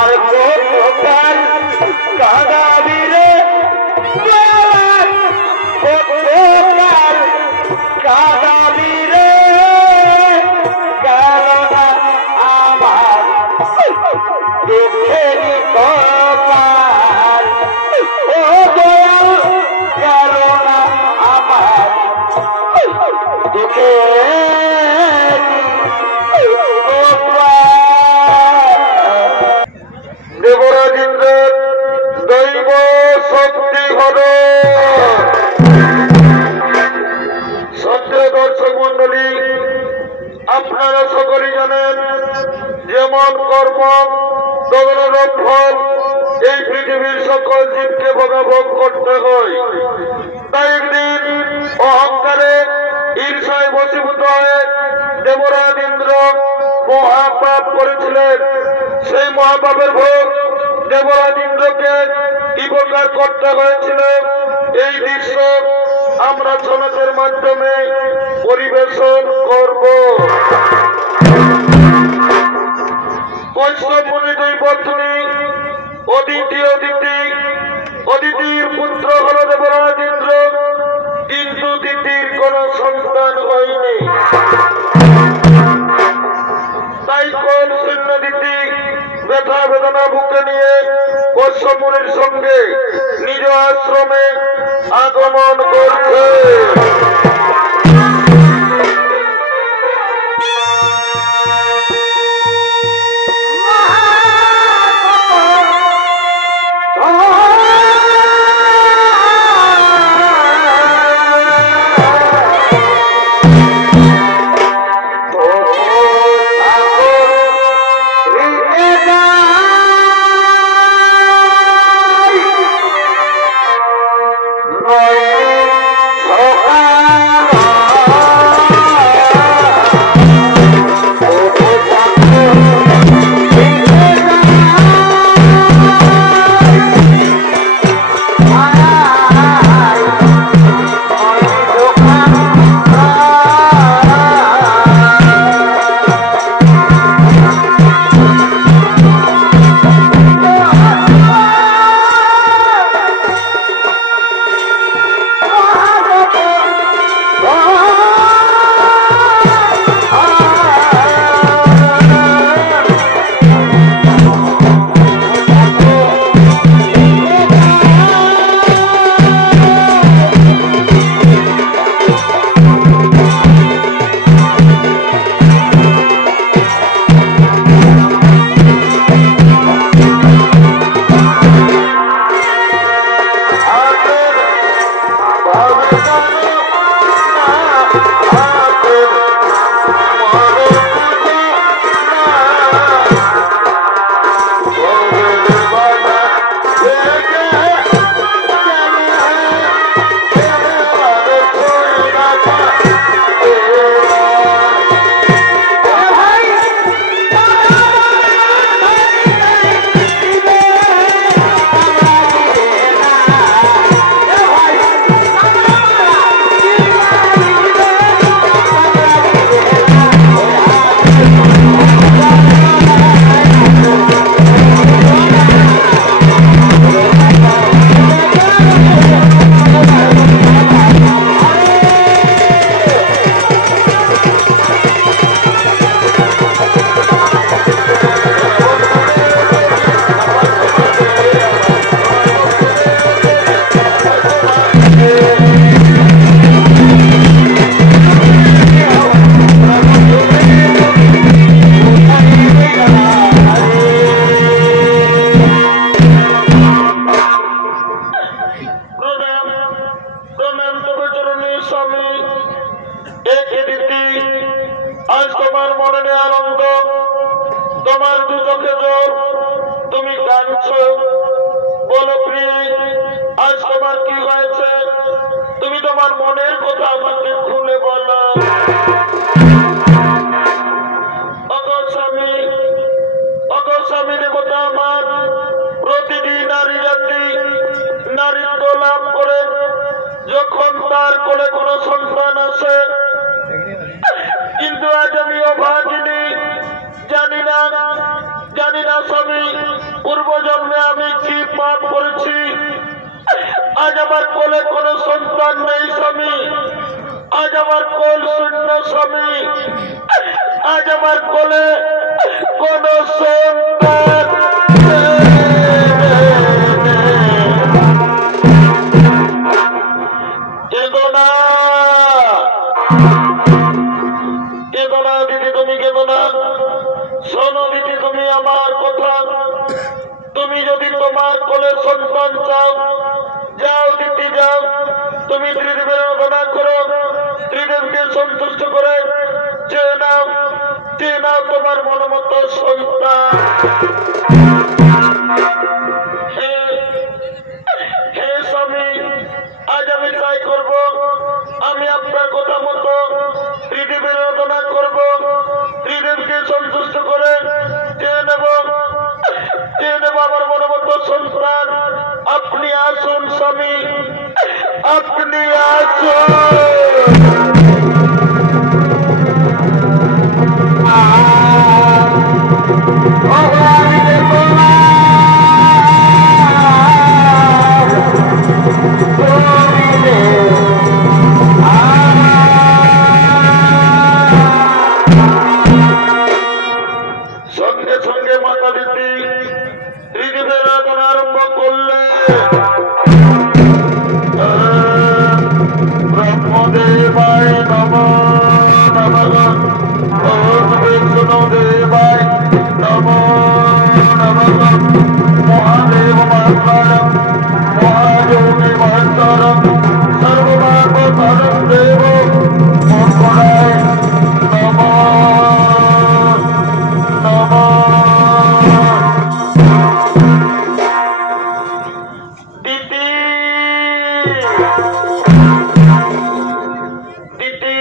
আর কোথাকার কাদাবিরে কোথাকার কাদাবিরে গেল না আমার দুঃখেরই কপাল ও দয়াল গেল না আমার দেবরাজেন্দ্রের দৈব শক্তি হল সত্য দর্শক মন্ডলী, আপনারা সকলেই জানেন যেমন কর্ম তদনের ফল এই পৃথিবীর সকল জীবকে ভোগাভোগ করতে হয়। তাই একদিন অহংকারে ঈর্ষায় বশীভূত হয়ে দেবরাজ ইন্দ্র মহাপাপ করেছিলেন। সেই মহাপাপের ভোগ দেবরাজ ইন্দ্রকে কি প্রকার করতে হয়েছিল এই দৃশ্য আমরা সমাজের মাধ্যমে পরিবেশন করব। কৈশব মুনি দুই পত্নী অদিতির পুত্র হল দেবরাজ ইন্দ্র, কিন্তু দিতির কোন সন্তান হয়নি। তাই কোন শূন্য দিতি ব্যথা বেদনা বুকে নিয়ে কৈশব মুনির সঙ্গে নিজ আশ্রমে আগমন করছে। আজ তোমার মনে আনন্দ, তোমার দু চোখে জল, তুমি কাঁদছো। বলো প্রিয়, আজ তোমার কি হয়েছে? তুমি তোমার মনের কথা আমাকে খুলে বলো। স্বামী দেবতা আমার প্রতিদিন নারী জাতি নারীত্ব লাভ করে যখন তার কোলে কোনো সন্তান আসে, কিন্তু আজ আমি অভাগিনী, জানি না স্বামী পূর্বজন্মে আমি কি পাপ করেছি, আজ আমার কোলে কোনো সন্তান নেই স্বামী, আজ আমার কোল শূন্য স্বামী, আজ আমার কোলে কোনো সন্তান কেঁদো না, কেঁদো না দিদি, তুমি কেঁদো না। শোনো দিদি, তুমি আমার কথা, তুমি যদি তোমার কোলে সন্তান চাও, যাও দিদি যাও, তুমি ত্রিদেবের আরাধনা করো, ত্রিদেবকে সন্তুষ্ট করে চেয়ে নাও, চেয়ে নাও তোমার মনোমত সন্তান। হে স্বামী, আজ আমি তাই করব, আমি আপনার কথা মতো ত্রিদেবের আরাধনা করব, ত্রিদেবকে সন্তুষ্ট করে চেয়ে নেব, চেয়ে নেব আমার মনোমত সন্তান। আপনি আসুন স্বামী, আপনি আসুন। সঙ্গে সঙ্গে মাতা দিদি ত্রিদেবের আরাধনা আরম্ভ করলে। ব্রহ্মদেবায় নমঃ নমঃ, ওম বিষ্ণুদেবায় নমঃ নমঃ, মহাদেব মহাকারম মহাযোগী মহেশ্বরম সর্বভাগধরম দেব মঙ্গলায় নমঃ নমঃ। দিদি দিদি,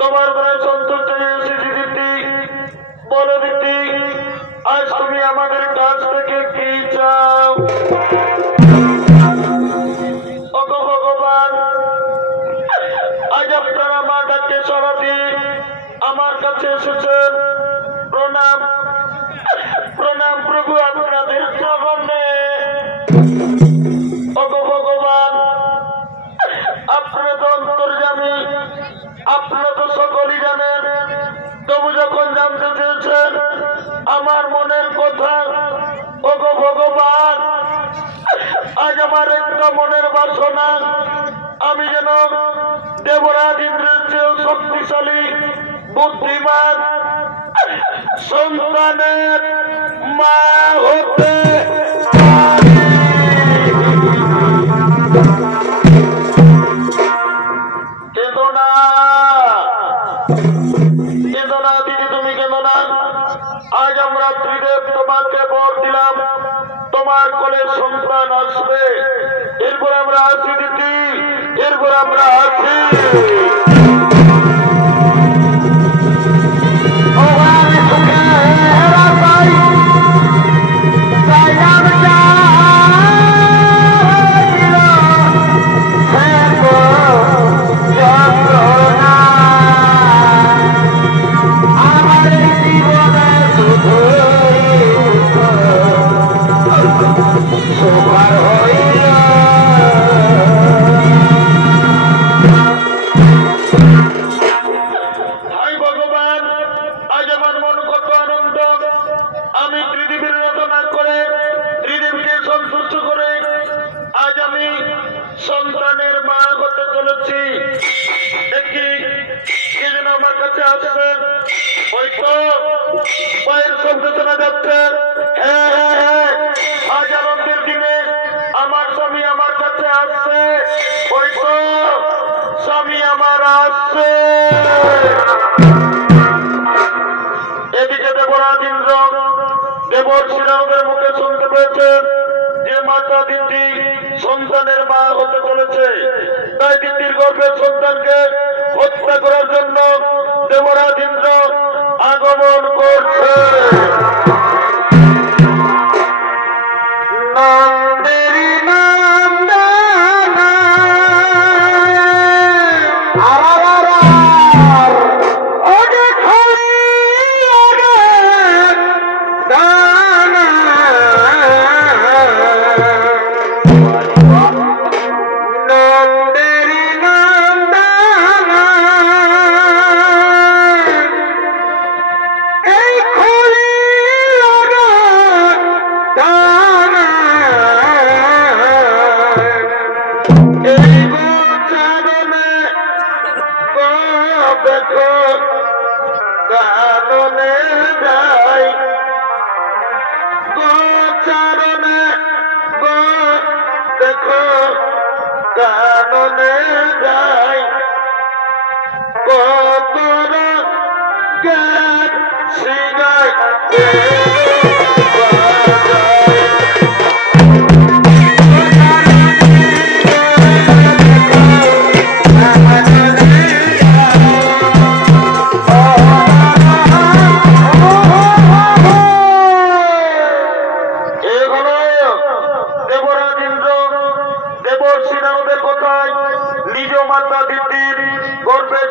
তোমার প্রায় সন্তুষ্ট হয়েছি দিদি, বলো দিদি, আজ তুমি আমাদের কাছ থেকে কি চাও? ওগো ভগবান, আজ আপনারা মা ডাকে সাড়া দিয়ে আমার কাছে এসেছেন। প্রণাম প্রণাম প্রভু আপনাদের চরণে। ওগো ভগবান, আপনারা তো অন্তর্যামী, আপনারা তো সকলই জানেন, তবু যখন জানতে চেয়েছেন আমার মনের কথা, ওগো ভগবান, আজ আমার একটা মনের বাসনা, আমি যেন দেবরাজ ইন্দ্রের চেয়েও শক্তিশালী বুদ্ধিমান সন্তানের মা হতে কেঁদো না, কেঁদো না দিদি, তুমি কেঁদো না। আজ আমরা ত্রিদেব তোমাকে বর দিলাম, তোমার কোলে সন্তান আসবে। এরপর আমরা আসি দিদি, এরপর আমরা আসি। আমি ত্রিদেবের আরাধনা করে, ত্রিদেবকে সন্তুষ্ট করে আজ আমি সন্তানের মা হতে চলেছি। দেখি কে যেন আমার কাছে আসছে, হয়তো পায়ের শব্দ শোনা যাচ্ছে। হ্যাঁ হ্যাঁ হ্যাঁ, আজ আনন্দের দিনে আমার স্বামী আমার কাছে আসছে, হয়তো স্বামী আমার আসছে। এদিকে দেবরাজ ইন্দ্র দেবর্ষিরাজের মুখে শুনতে পেয়েছেন যে মাতা দিদি সন্তানের মা হতে চলেছে, তাই দিদির গর্ভের সন্তানকে হত্যা করার জন্য দেবরাজ ইন্দ্র আগমন করছে।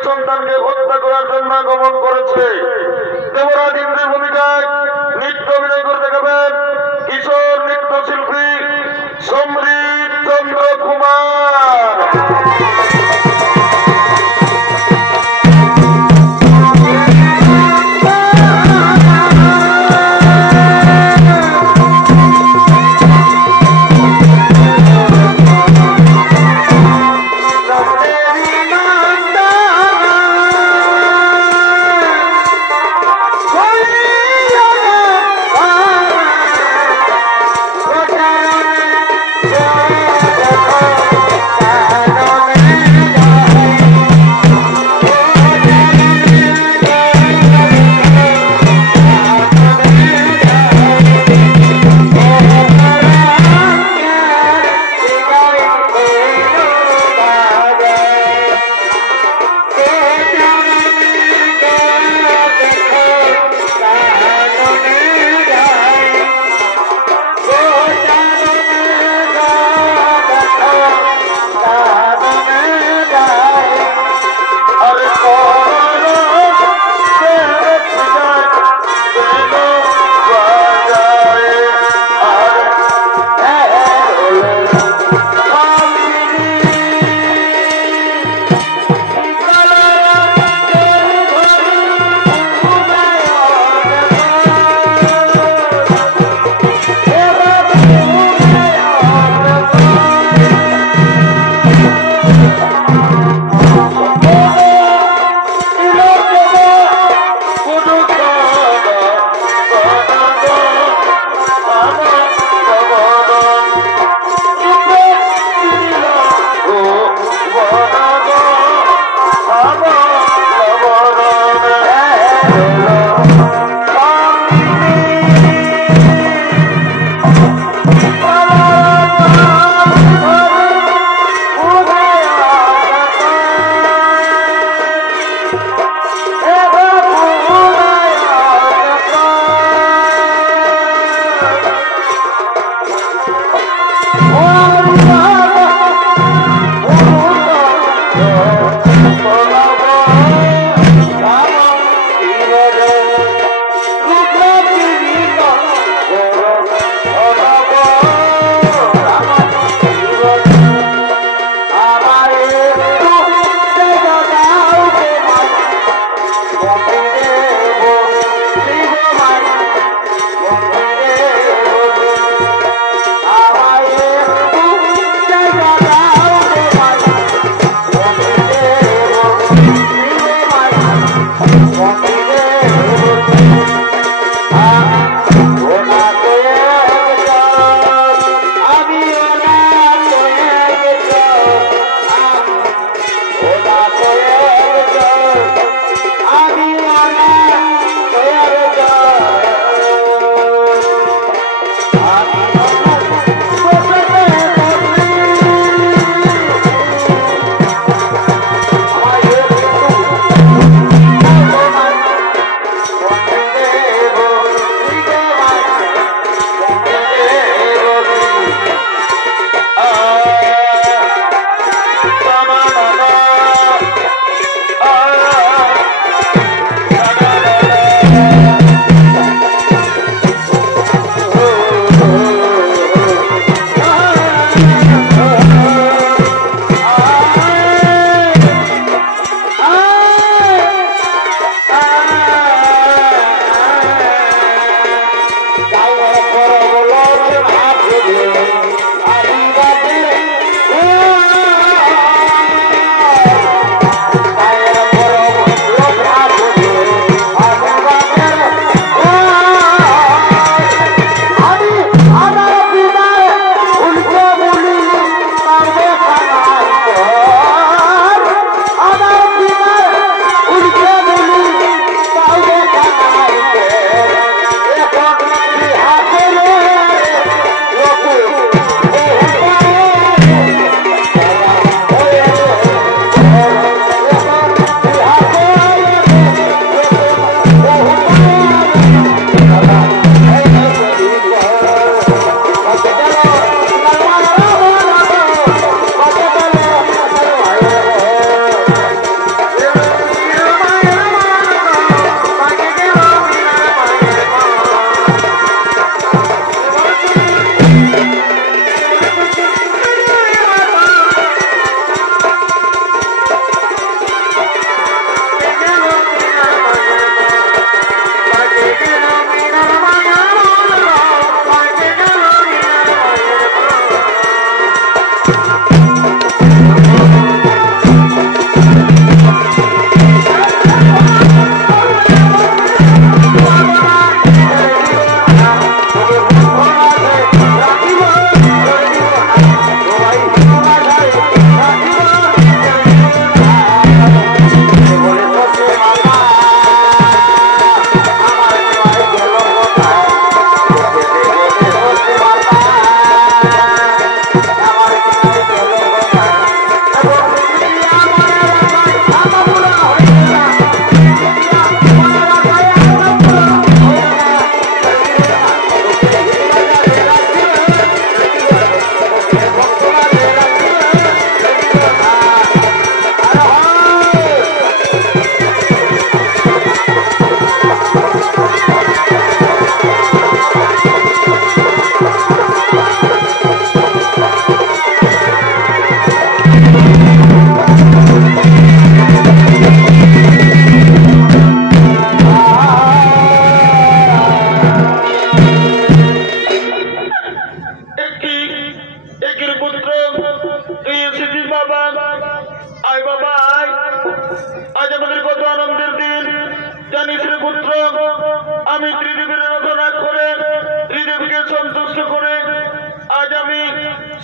সন্তানকে হত্যা করার জন্য আগমন করেছে। দেবরাজ ইন্দ্রের ভূমিকায় নৃত্য অভিনয় করে দেখাবেন কিশোর নৃত্যশিল্পী সমৃদ্ধ চন্দ্র কুমার।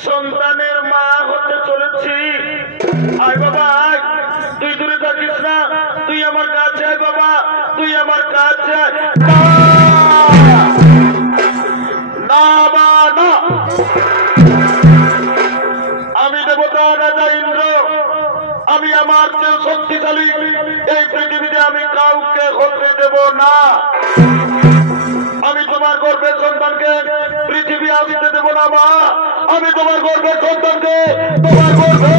সন্তানের মা হতে চলেছি। আয় বাবা তুই দূরে থাকিস না, তুই আমার কাছে আয় বাবা, তুই আমার কাছে না বা না। আমি দেবতা রাজা ইন্দ্র, আমি আমার চেয়ে শক্তিশালী এই পৃথিবীতে আমি কাউকে হতে দেব না। আমি তোমার গর্ভের সন্তানকে পৃথিবী আসতে দেব না মা। আমি তোমার গর্ভের সন্তানকে তোমার গর্ভে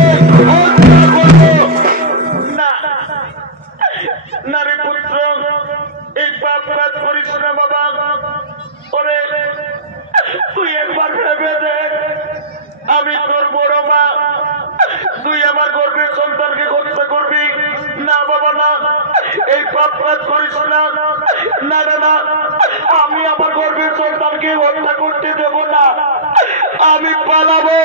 নারী পুত্র এই পাপ কাজ করিস না বাবা। ওরে তুই একবার ভেবে দেখ, আমি তোর বড় মা, তুই আমার গর্ভের সন্তানকে হত্যা করবি না বাবা না। এই পাপ কাজ করিস না, না না না। আমি আমার গর্ভের সন্তানকে হত্যা করতে দেব না, আমি পালাবো।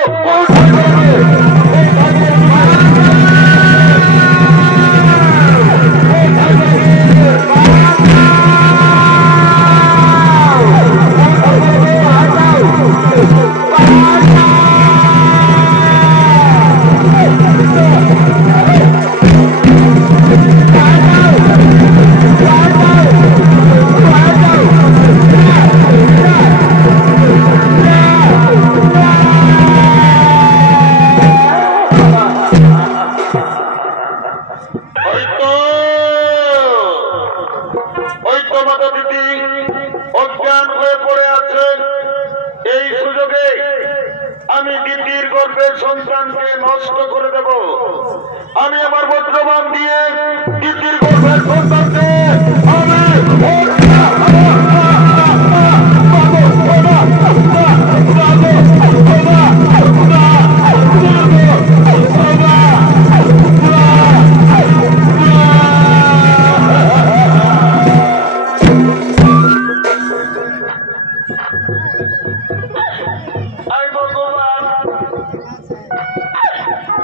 অজ্ঞান হয়ে পড়ে আছে, এই সুযোগে আমি দিদির গর্ভের সন্তানকে নষ্ট করে দেব। আমি আমার বজ্রবাণ দিয়ে দিদির গর্ভের সন্তানকে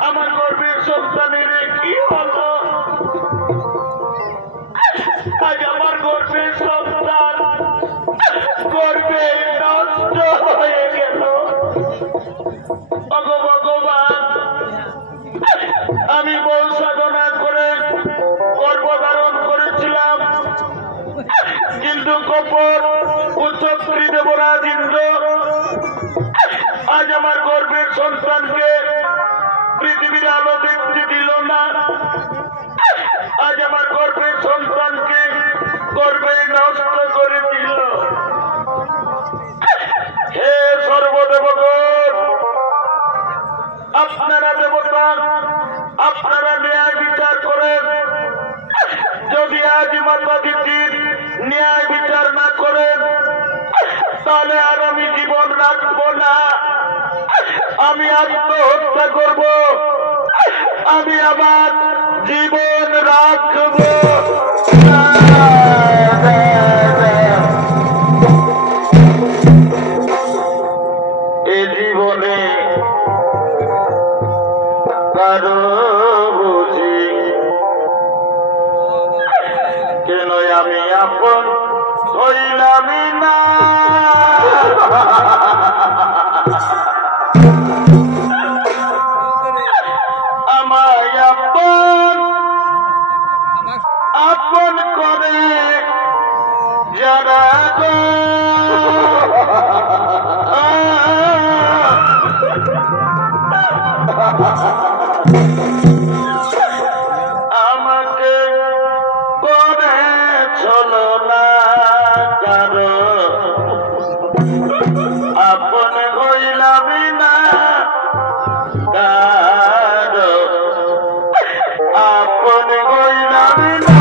আমার গর্ভের সন্তানের কি হলো? আজ আমার গর্ভের সন্তান গর্ভে নষ্ট হয়ে গেল। ভগবান, আমি বহু সাধনা করে গর্ভধারণ করেছিলাম, কিন্তু কপট উচ্চক্রী দেবরাজ ইন্দ্র আজ আমার গর্ভের সন্তানকে পৃথিবীর আলো দেখতে দিল না। আজ আমার গর্ভের সন্তানকে গর্ভে নষ্ট করে দিল। হে সর্বদেবগণ, আপনারা দেবতা, আপনারা ন্যায় বিচার করেন। যদি আজ মাতা দিদির ন্যায় বিচার না করেন, তাহলে আর আমি জীবন রাখবো না, আমি আত্মহত্যা করব, আমি আমার জীবন রাখবো। এ জীবনে কারো বুঝি কেন আমি আপন হইলাম না। আপন হইলামি না কারো, আপন হইলামি না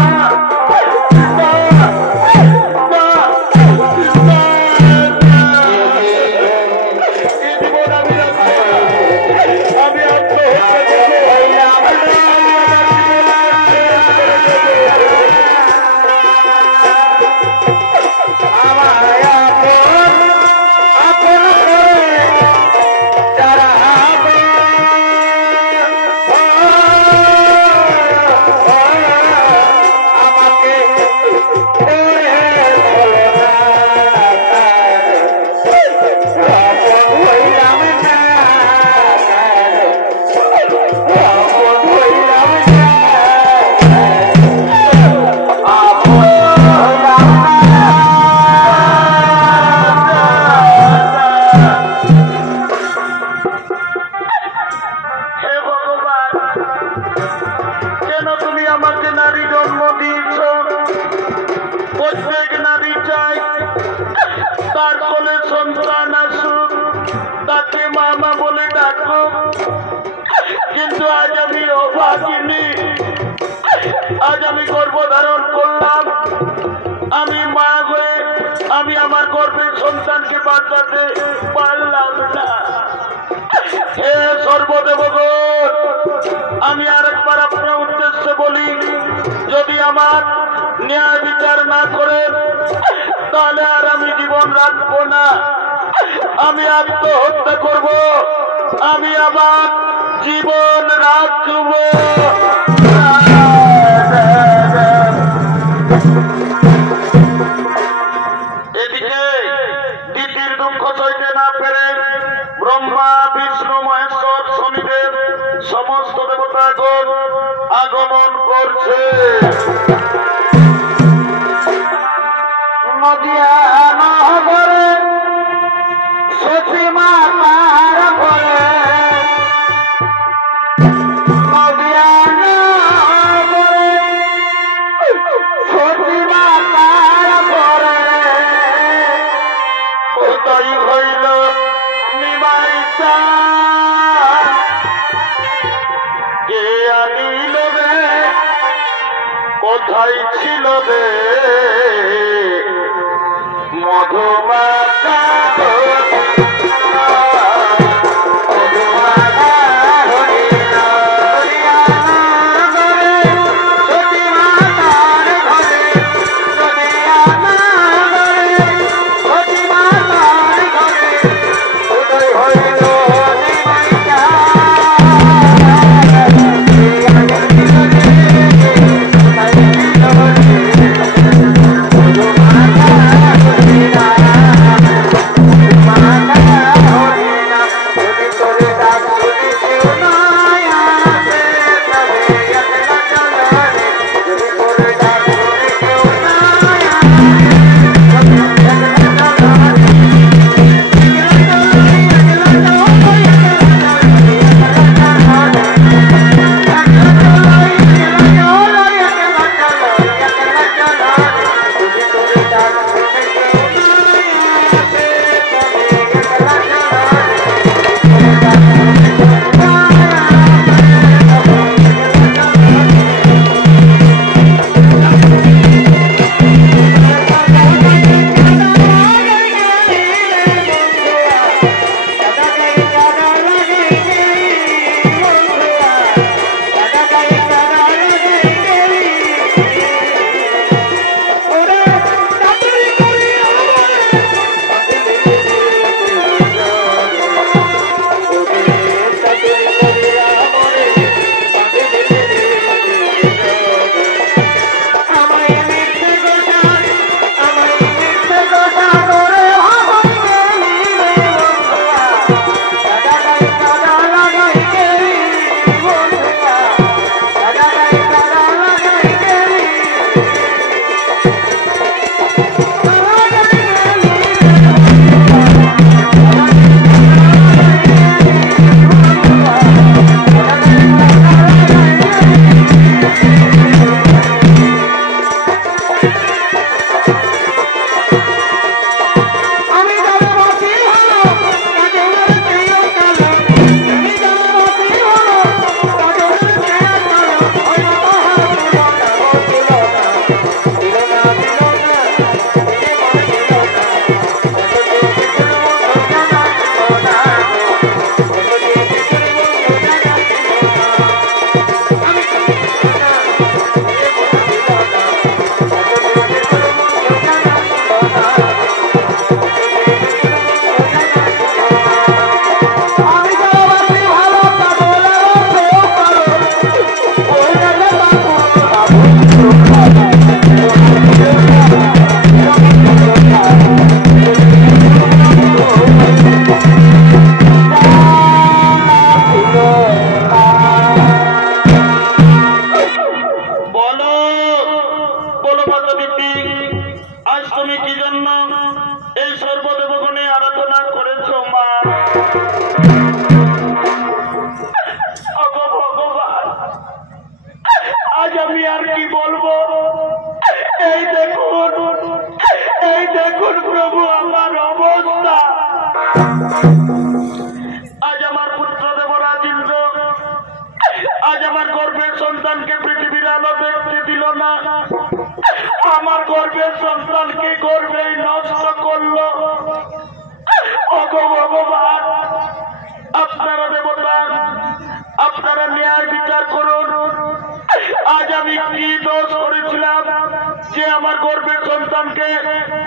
কিন্তু আজ আমি অভাগিনী, আজ আমি গর্ভধারণ করলাম। আমি মা হয়ে আমি আমার গর্ভের সন্তানকে বাঁচাতে পারলাম না। হে সর্বদেবগণ, আমি আরেকবার আপনার উদ্দেশ্যে বলি, যদি আমার ন্যায় বিচার না করেন তাহলে আর আমি জীবন রাখবো না, আমি আত্মহত্যা করব, আমি আমার জীবন রাখব। এদিকে দিদির দুঃখ সইতে না পেরে ব্রহ্মা বিষ্ণু মহেশ্বর শনিদেব সমস্ত দেবতাগণ আগমন করছে। নদিয়া নহবরে সচি মাতার ঘরে, নদিয়া নহবরে সচি মাতার ঘরে উদয় হইল নিমাই চাঁদ, কে আনিল রে কোথায় ছিল রে মধুমাতা প্রার্থনা করেছ মা। ভগবান, আজ আমি আর কি বলবো? এই দেখুন প্রভু আমার অবস্থা। আজ আমার পুত্র দেবরাজ ইন্দ্র আজ আমার গর্ভের সন্তানকে পৃথিবীর আলো দেখতে দিল না। আমার গর্ভের সন্তানকে গর্ভেই নষ্ট করলো। ভগবান, আপনারা দেবতা, আপনারা ন্যায় বিচার করুন। আজ আমি কি দোষ করেছিলাম যে আমার গর্ভের সন্তানকে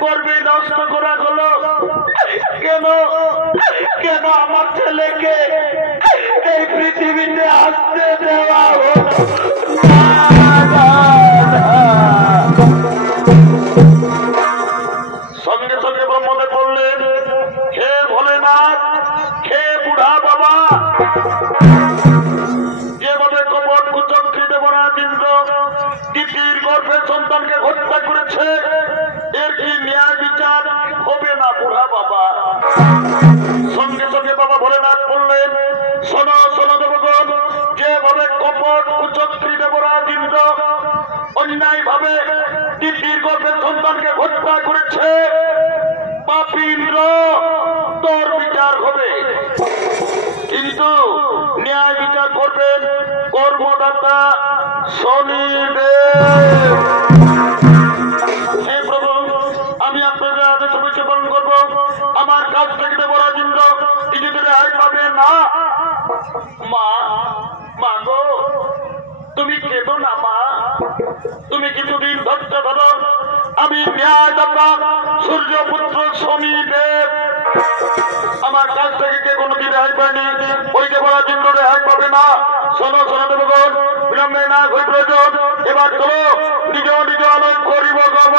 গর্ভে নষ্ট করা হলো? কেন আমার ছেলেকে এই পৃথিবীতে আসতে দেওয়া হলো? সঙ্গে সঙ্গে ব্রহ্মদেব বললেন, হে ভোলেনাথ, হে বুড়া বাবা, যেভাবে কপট কুচক্রী দেবরাজ ইন্দ্র তিতির গর্ভের সন্তানকে হত্যা করেছে, এর কি ন্যায় বিচার হবে না বুড়া বাবা? সঙ্গে সঙ্গে বাবা ভোলেনাথ বললেন, শোনো শোনো দেবগণ, যেভাবে কপট কুচক্রী দেবরাজ ইন্দ্র অন্যায় ভাবে তিতির গর্ভের সন্তানকে হত্যা করেছে, পাপী ইন্দ্র তোর বিচার হবে। কিন্তু ন্যায় বিচার করবেন কর্মদাতা শনিদেব। হে প্রভু, আমি আপনাদের আদেশ অবশ্যই পালন করবো। আমার কাছ থেকে দেবরাজ ইন্দ্র কিছুদিন রেহাই পাবে না। মা গো, তুমি কেঁদো না মা, তুমি কিছুদিন ধৈর্য ধরো। আমি ন্যায়দাতা সূর্যপুত্র শনিদেব, আমার কাছ থেকে কে কোনোদিন রেহাই পায়নি, ওই দেবরাজ ইন্দ্র রেহাই পাবে না। শোনো শোনো দেবগণ, বিলম্বে না হই প্রয়োজন, এবার চলো নিজ নিজ আলোক করিব গব।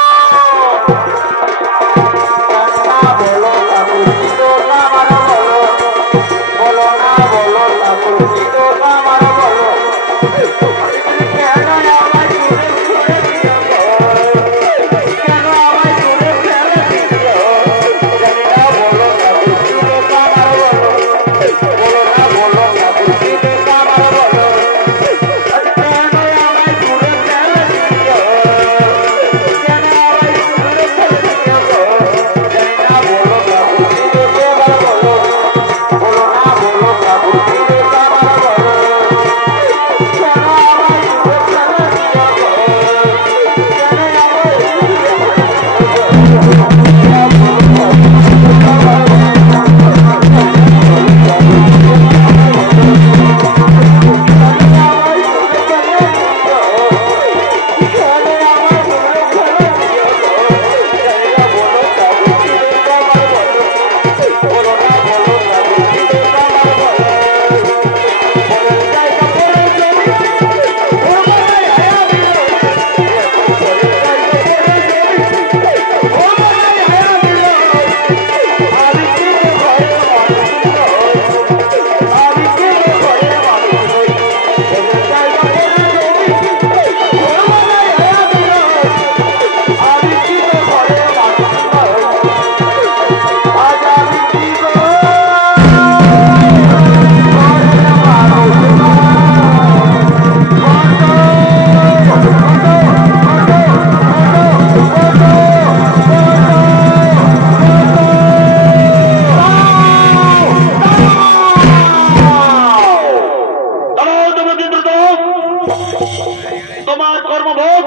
তোমার কর্মভোগ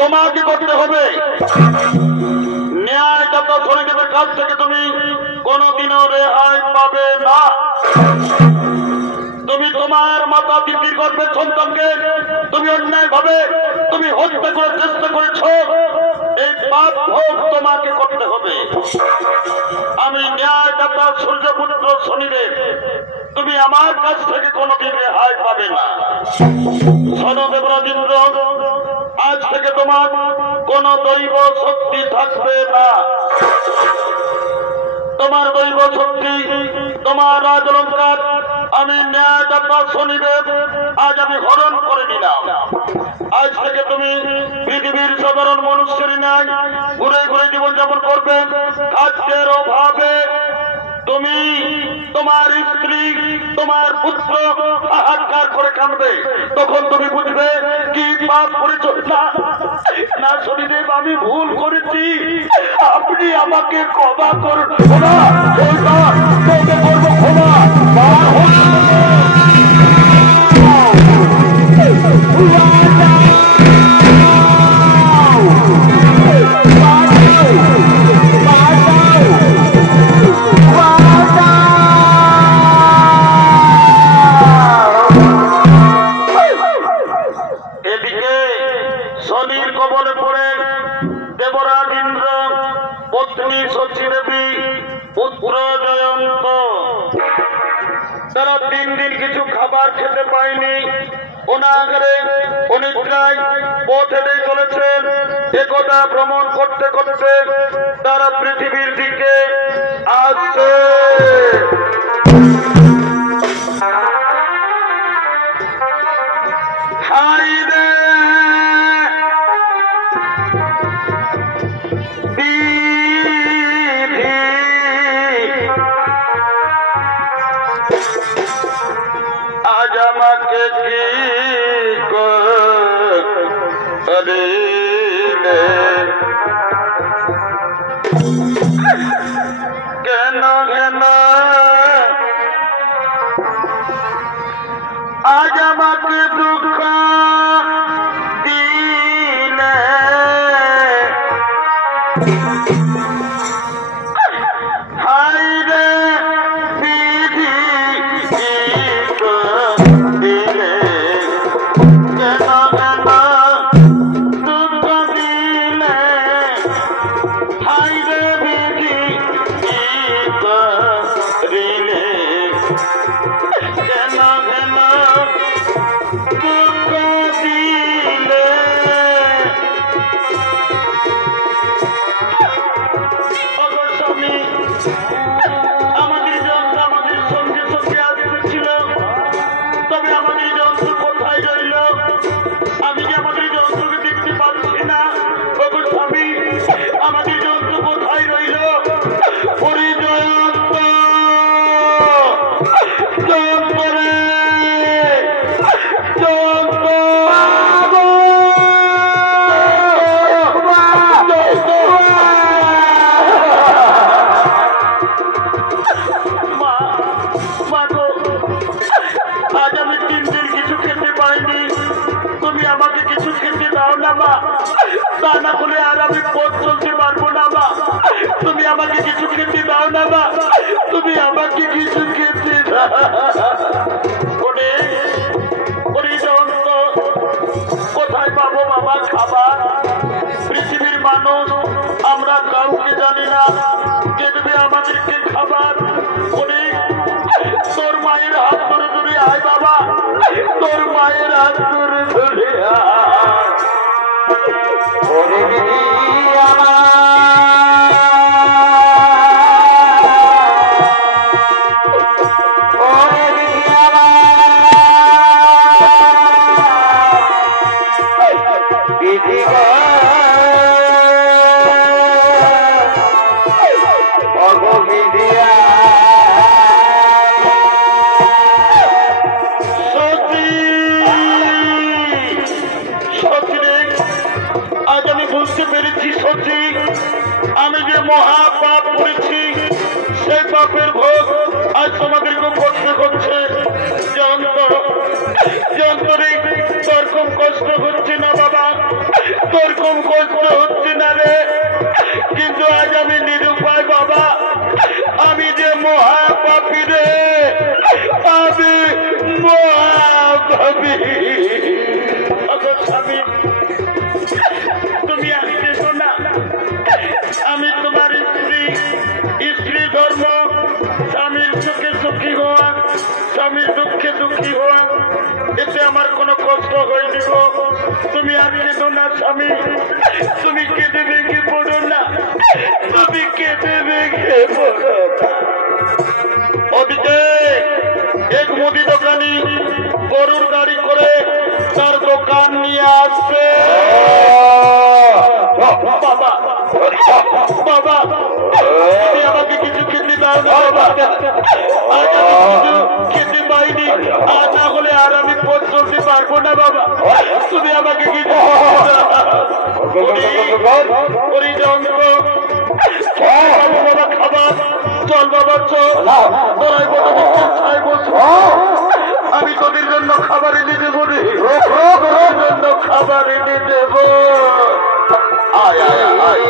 তোমাকে করতে হবে। ন্যায়দাতা শনিদেবের কাছ থেকে তুমি কোনদিনও রেহাই পাবে না। তুমি তোমার মাতা তিতির গর্ভের সন্তানকে তুমি অন্যায় ভাবে তুমি হত্যা করার চেষ্টা করেছ, এই পাপ ভোগ তোমাকে করতে হবে। আমি ন্যায়দাতা সূর্যপুত্র শনিদেব, তুমি আমার কাছ থেকে কোনদিন রেহাই পাবে না। শোনো দেবরাজ ইন্দ্র, আজ থেকে তোমার কোন দৈব শক্তি থাকবে না। তোমার দৈব শক্তি, তোমার রাজলঙ্কার আমি ন্যায়দাতা শনিদেব আজ আমি হরণ করে নিলাম। আজ থেকে তুমি পৃথিবীর সাধারণ মানুষের ন্যায় ঘুরে ঘুরে জীবনযাপন করবে। খাদ্যের অভাবে তোমার স্ত্রী তোমার পুত্র হাহাকার করে কাঁদবে, তখন তুমি বুঝবে কি পাপ করেছো। না শনিদেব, আমি ভুল করেছি, আপনি আমাকে ক্ষমা করুন। ক্ষমা করবো, ক্ষমা কিছু খাবার খেতে পায়নি, অনাহারে অনিদ্রায় পথ হেঁটে চলেছেন। একথা ভ্রমণ করতে করতে তারা পৃথিবীর দিকে আসছে। হাই রে আজ আমাকে কি করিলে, কেন কেন আজ আমাকে দুঃখ দিলে, হাই রে বিধি দিলে, কেন কেন দুঃখ দিলে, হাই রে বিধি দিলে, কেন কেন দুঃখ দিলে। আমাদের যন্ত্র আমাদের সঙ্গে সঙ্গে আসতেছিল, তবে আমাদের যন্ত্র কোথায় রইল? আমি যে আমাদের যন্ত্রকে দেখতে পাচ্ছি না। স্বামী, আমাদের যন্ত্র কোথায় রইল? আজ আমি 3 দিন কিছু খেতে পাইনি, তুমি আমাকে কিছু খেতে দাও না মা, তা না হলে আর আমি পথ চলতে পারবো না মা। তুমি আমাকে কিছু খেতে দাও না মা, তুমি আমাকে কিছু খেতে দাও। কোথায় পাবো বাবা খাবার? পৃথিবীর মানুষ আমরা কাউকে জানি না, কে দেবে আমাদেরকে খাবার? তোর মায়ের হাত ধরে ধরে আয় বাবা, তোর মায়ের হাত ধরে ধরে আমি যে মহা পাপ করেছি, সেই পাপের ভোগ আজ তোমাদেরকে করতে হচ্ছে। যন্ত্রে তোর কম কষ্ট হচ্ছে না বাবা, তোর কম কষ্ট হচ্ছে না রে, কিন্তু আজ আমি নিরুপায় বাবা। আমি যে মহা পাপী রে, আমি মহা পাপী। স্বামী, তুমি আসতে না, আমি তোমার স্ত্রী ধর্ম, স্বামীর সুখে সুখী হওয়া, স্বামীর দুঃখে দুঃখী হওয়া, এতে আমার কোনো কষ্ট হয়নি গো। তুমি আর কেঁদো না স্বামী, তুমি কেঁদে ভেঙে পড়ো না, তুমি কেঁদে ভেঙে পড়ো। ওদিকে এক মুদি দোকানি গরুর গাড়ি করে তার দোকান নিয়ে আসছে। বাবা বাবা, তুমি আমাকে কিছু খেতে দাও না বাবা, আজ না বাবা, তুমি আমাকে কি বাবা খাবার চল বাবা চল, তোরাই বলছো আমি তোদের জন্য খাবার এনে দেবো রে, তোদের জন্য খাবার এনে দেবো। আয় আয় আয়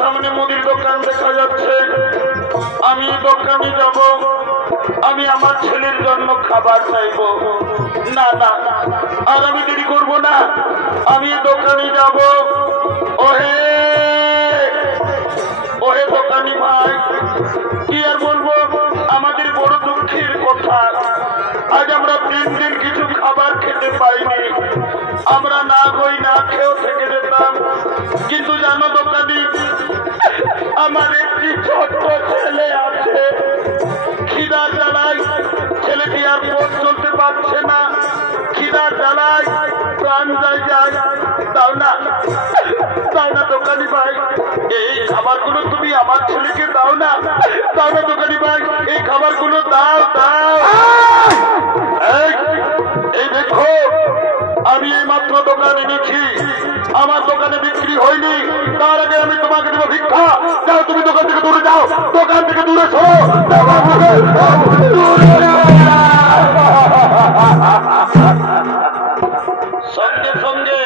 সামনে মুদির দোকান দেখা যাচ্ছে, আমি দোকানে যাব, আমি আমার ছেলের জন্য খাবার চাইব। না না, আর আমি দেরি করব না, আমি দোকানে যাব। ওহে ওহে দোকানি ভাই, কি আর বলবো, আমাদের বড় দুঃখের কথা, আজ আমরা 3 দিন কিছু খাবার খেতে পাইনি। আমরা না হই না খেয়েও থেকে যেতাম, কিন্তু জানো দোকানি, আমার একটি ছোট্ট ছেলে আছে, খিদা জ্বালায়, ছেলেটি আর পথ চলতে পারছে না, খিদা জ্বালায় প্রাণ যায়। দাও না দোকানি ভাই, এই খাবারগুলো তুমি আমার ছেলেকে দাও না দোকানি ভাই, এই খাবারগুলো দাও। এই দেখো, আমি এই মাত্র দোকানে এনেছি, আমার দোকানে বিক্রি হয়নি, তার আগে আমি তোমাকে দেবো ভিক্ষা। যাও, তুমি দোকান থেকে দূরে যাও, দোকান থেকে দূরে সরো। সঙ্গে সঙ্গে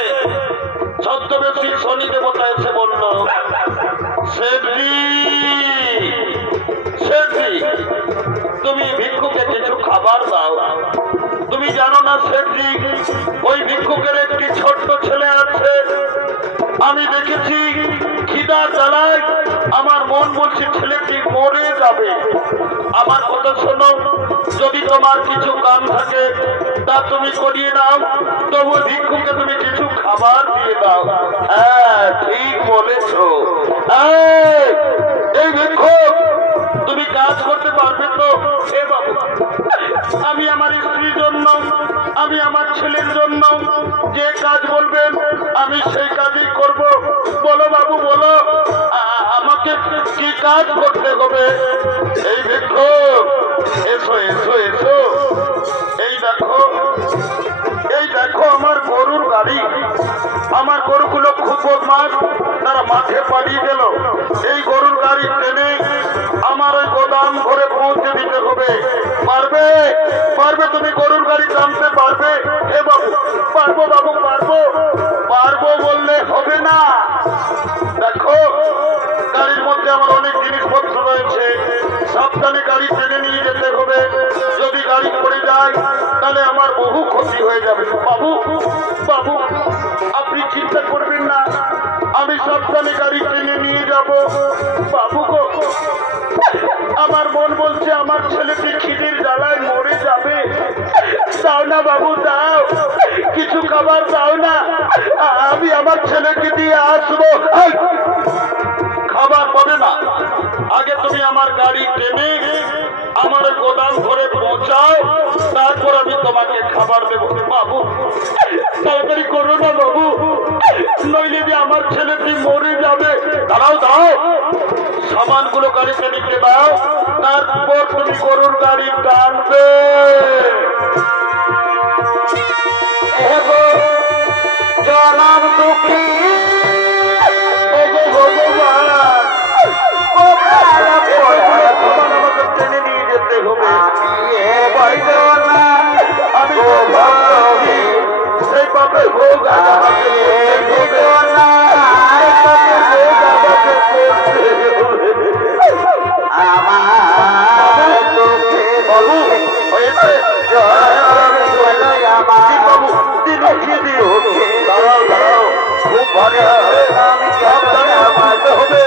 ছদ্মবেশী শনি দেবতা এসে বলল, শেঠজি, তুমি ভিক্ষুকে কিছু খাবার দাও। তুমি জানো না শেঠজি, ওই ভিক্ষুকের একটি ছোট্ট ছেলে আছে, আমি দেখেছি খিদা জ্বালায় আমার মন বলছে ছেলেটি মরে যাবে। আমার কথা শোনো, যদি তোমার কিছু কাম থাকে তা তুমি করিয়ে নাও, তবু ভিক্ষুকে তুমি কিছু খাবার দিয়ে দাও। হ্যাঁ, ঠিক বলেছ। এই ভিক্ষুক, তুমি কাজ করতে পারবে তো? এ বাবু, আমি আমার স্ত্রীর জন্য, আমি আমার ছেলের জন্য যে কাজ বলবেন আমি সেই কাজই করব। বলো বাবু, বলো আমাকে কি কাজ করতে হবে? এই ভিক্ষুক এসো এসো এসো। এই দেখো আমার গরুর গাড়ি। আমার গরুগুলো খুব বদমাশ, তারা মাঠে পালিয়ে গেল। এই গরুর গাড়ি টেনে আমার ওই গোদাম ঘরে পৌঁছে দিতে হবে। পারবে পারবে তুমি গরুর গাড়ি টানতে পারবে? হে বাবু, পারবো বাবু, পারবো। পারবো বললে হবে না। দেখো গাড়ির মধ্যে আমার অনেক জিনিসপত্র রয়েছে, সাবধানে গাড়ি টেনে নিয়ে যেতে হবে। যদি গাড়ি পড়ে যায় তাহলে আমার বহু ক্ষতি হয়ে যাবে। বাবু বাবু, আপনি চিন্তা করবেন না, আমি সাবধানে গাড়ি টেনে নিয়ে যাব। বাবু গো, আমার মন বলছে আমার ছেলেটি খিদের জ্বালায় মরে যাবে। দাও না বাবু, দাও, কিছু খাবার দাও না, আমি আমার ছেলেকে দিয়ে আসবো। খাবার পাবে না, আগে তুমি আমার গাড়ি টেনে আমার গোদাম ঘরে পৌঁছাও, তারপর আমি তোমাকে খাবার দেবো। বাবু তাড়াতাড়ি করো না বাবু, নইলে যে আমার ছেলেটি মরে যাবে। দাঁড়াও দাও, সামানগুলো গাড়িতে রেখে দাও, তারপর তুমি গরুর গাড়ি টানবে। জনাব দুঃখী টেনে নিয়ে যেতে হবে। আমি সেই পাপের ভোগ দাঁড়াও দাঁড়াও, খুব ভালো হবে, সাবধানে আমাকে হবে।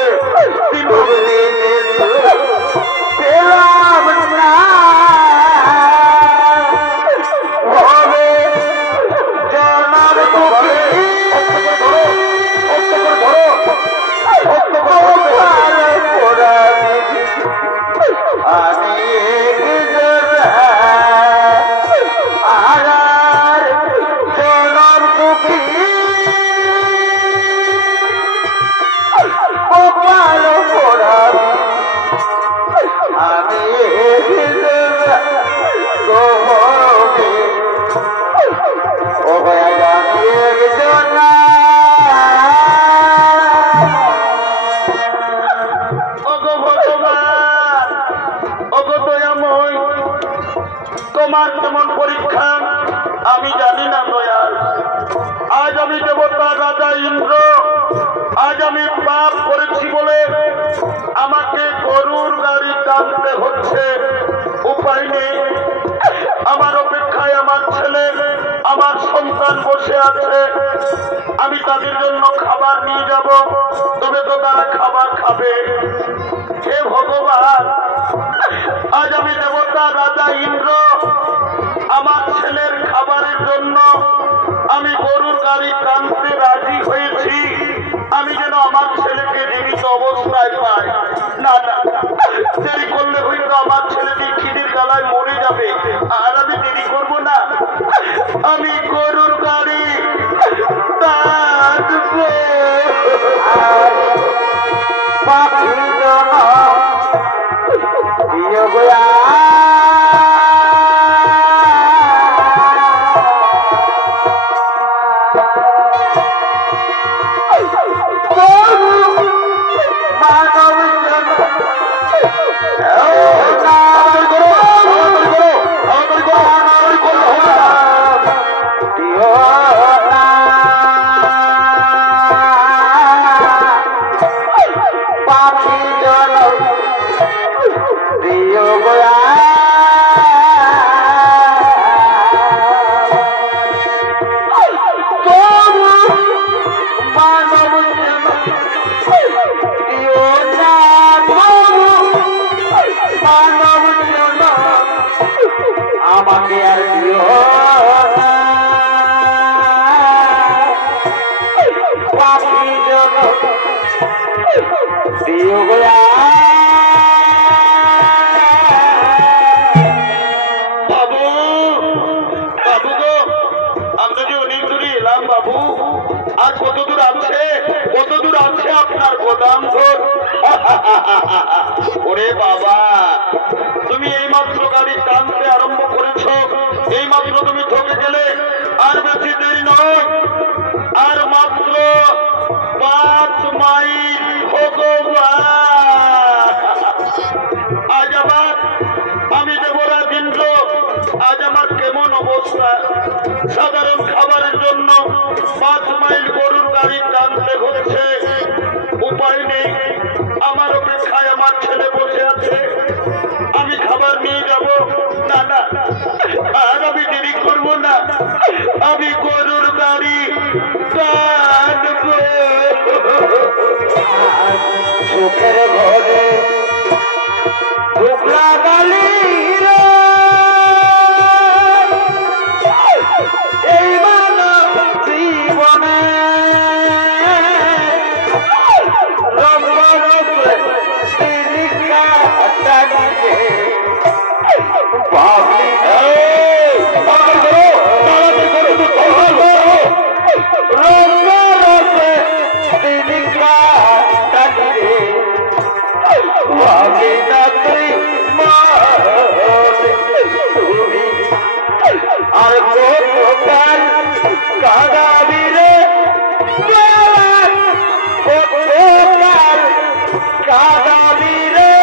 তোমার কেমন পরীক্ষা আমি জানি না দয়াল। আজ আমি দেবতা রাজা ইন্দ্র, আজ আমি পাপ করেছি বলে আমাকে গরুর গাড়ি টানতে হচ্ছে। উপায় নেই, আমার অপেক্ষায় আমার ছেলে, আমার সন্তান বসে আছে। আমি তাদের জন্য খাবার নিয়ে যাব, তবে তো তারা খাবার খাবে। হে ভগবান, আজ আমি দেবতা রাজা ইন্দ্র, আমার ছেলের খাবারের জন্য আমি গরুর গাড়ি টানতে রাজি হয়েছি। আমি যেন আমার ছেলেকে জীবিত অবস্থায় পাই। না না, দেরি করলে হয়তো আমার ছেলেটি খিদের জ্বালায় মরে যাবে, আর আমি দেরি করবো না। আমি গরুর গাড়ি টানবো। তুমি এইমাত্র গাড়ি টানতে আরম্ভ করেছ, এইমাত্র তুমি ঠকে গেলে। আর বেশি দেরি নয়, আর মাত্র 5 মাইল। আজ আবার আমি দেবরাজ ইন্দ্র, আজ আমার কেমন অবস্থা। সাধারণ খাবারের জন্য 5 মাইল গরুর গাড়ি টানতে হচ্ছে। উপায় নেই, আমার অপেক্ষায় আমার ছেলে বসে আছে। আমি খাবার নিয়ে যাব। না না, আর আমি দেরি করব না, আমি গরুর গাড়ি টানবো। সুখের ঘরে টুকরা গালি এই মানব জীবনে ভাবলি আর কোথাল কাদাবি রে কোথাল কাদাবি রে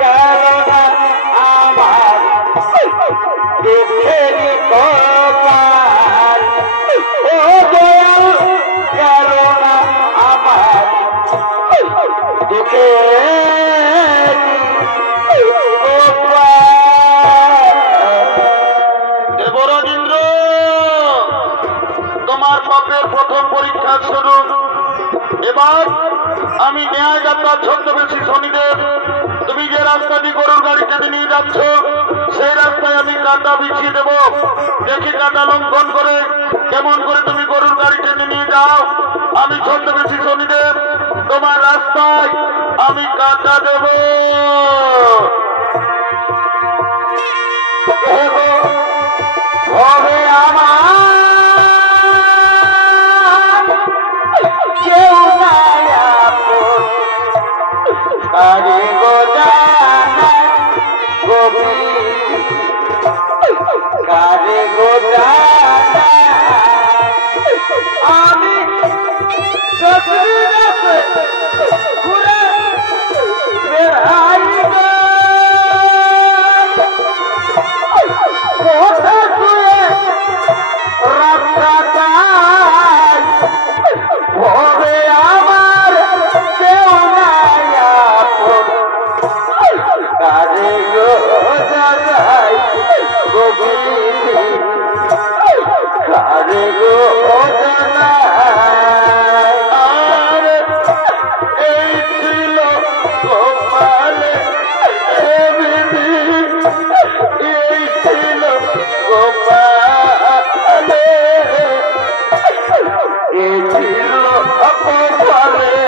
গেল না আমার দুঃখেরই কপাল। ও দয়াল গেল না আমার দুঃখেরই দেবরাজেন্দ্র, তোমার পাপের প্রথম পরীক্ষা শুরু। এবার আমি ন্যায়যাত্রা ছদ্মবেশী শনিদেব, তুমি যে রাস্তাটি গরুর গাড়ি টেনে নিয়ে যাচ্ছ সেই রাস্তায় আমি কাঁটা বিছিয়ে দেব। দেখি কাঁটা লঙ্ঘন করে কেমন করে তুমি গরুর গাড়ি টেনে নিয়ে যাও। আমি ছদ্মবেশী শনিদেব, তোমার রাস্তায় আমি কাঁটা দেব। হবে আমার কেউ নাই আপন আরে গো জানা গভীর কারে গো জানা আমি ঘুরে বেড়াই হবে আমার কেউ নাই আপন কারে গো জানাই গভীর কারে গো জানাই। আর এই ছিল গোপালে এই ছিল গোপালে এই ছিল গোপালে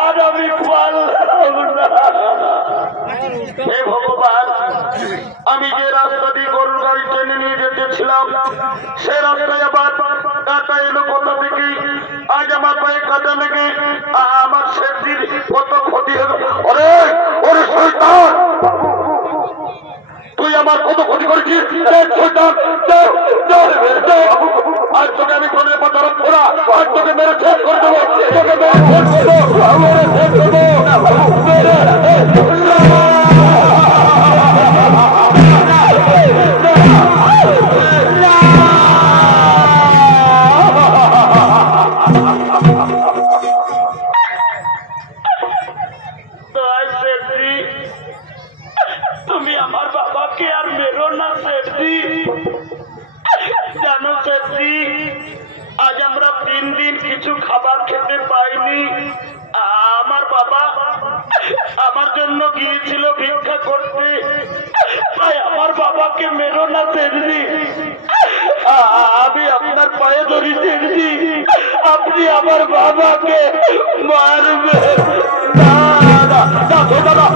আর আমি পারলাম না। হে ভগবান, আমি যে রাস্তা দিয়ে গরুর গাড়ি টেনে নিয়ে যেতেছিলাম সে রাস্তায় আবার কাঁটা এলো কোথা থেকে। আজ আমার পায়ে কাঁটা লেগে আমার সেদিন কত ক্ষতি হলো। ওরে ওরে শয়তান, তুই আমার কত ক্ষতি করেছিস। শয়তান, আজ তোকে আমি কোনে পাতার ফোড়া, আজ তোকে মেরে শেষ করে দেবো, তোকে মেরে শেষ করবো, মেরে শেষ করবো, মেরে তুমি আমার বাবাকে আর মেরো না শেঠজি। জানো শেঠজি, আজ আমরা 3 দিন কিছু খাবার খেতে পাইনি। আমার বাবা আমার জন্য গিয়েছিল ভিক্ষা করতে, তাই আমার বাবাকে মেরো না শেঠজি। আমি আপনার পায়ে ধরি শেঠজি, আপনি আমার বাবাকে মারবেন না। দাদা,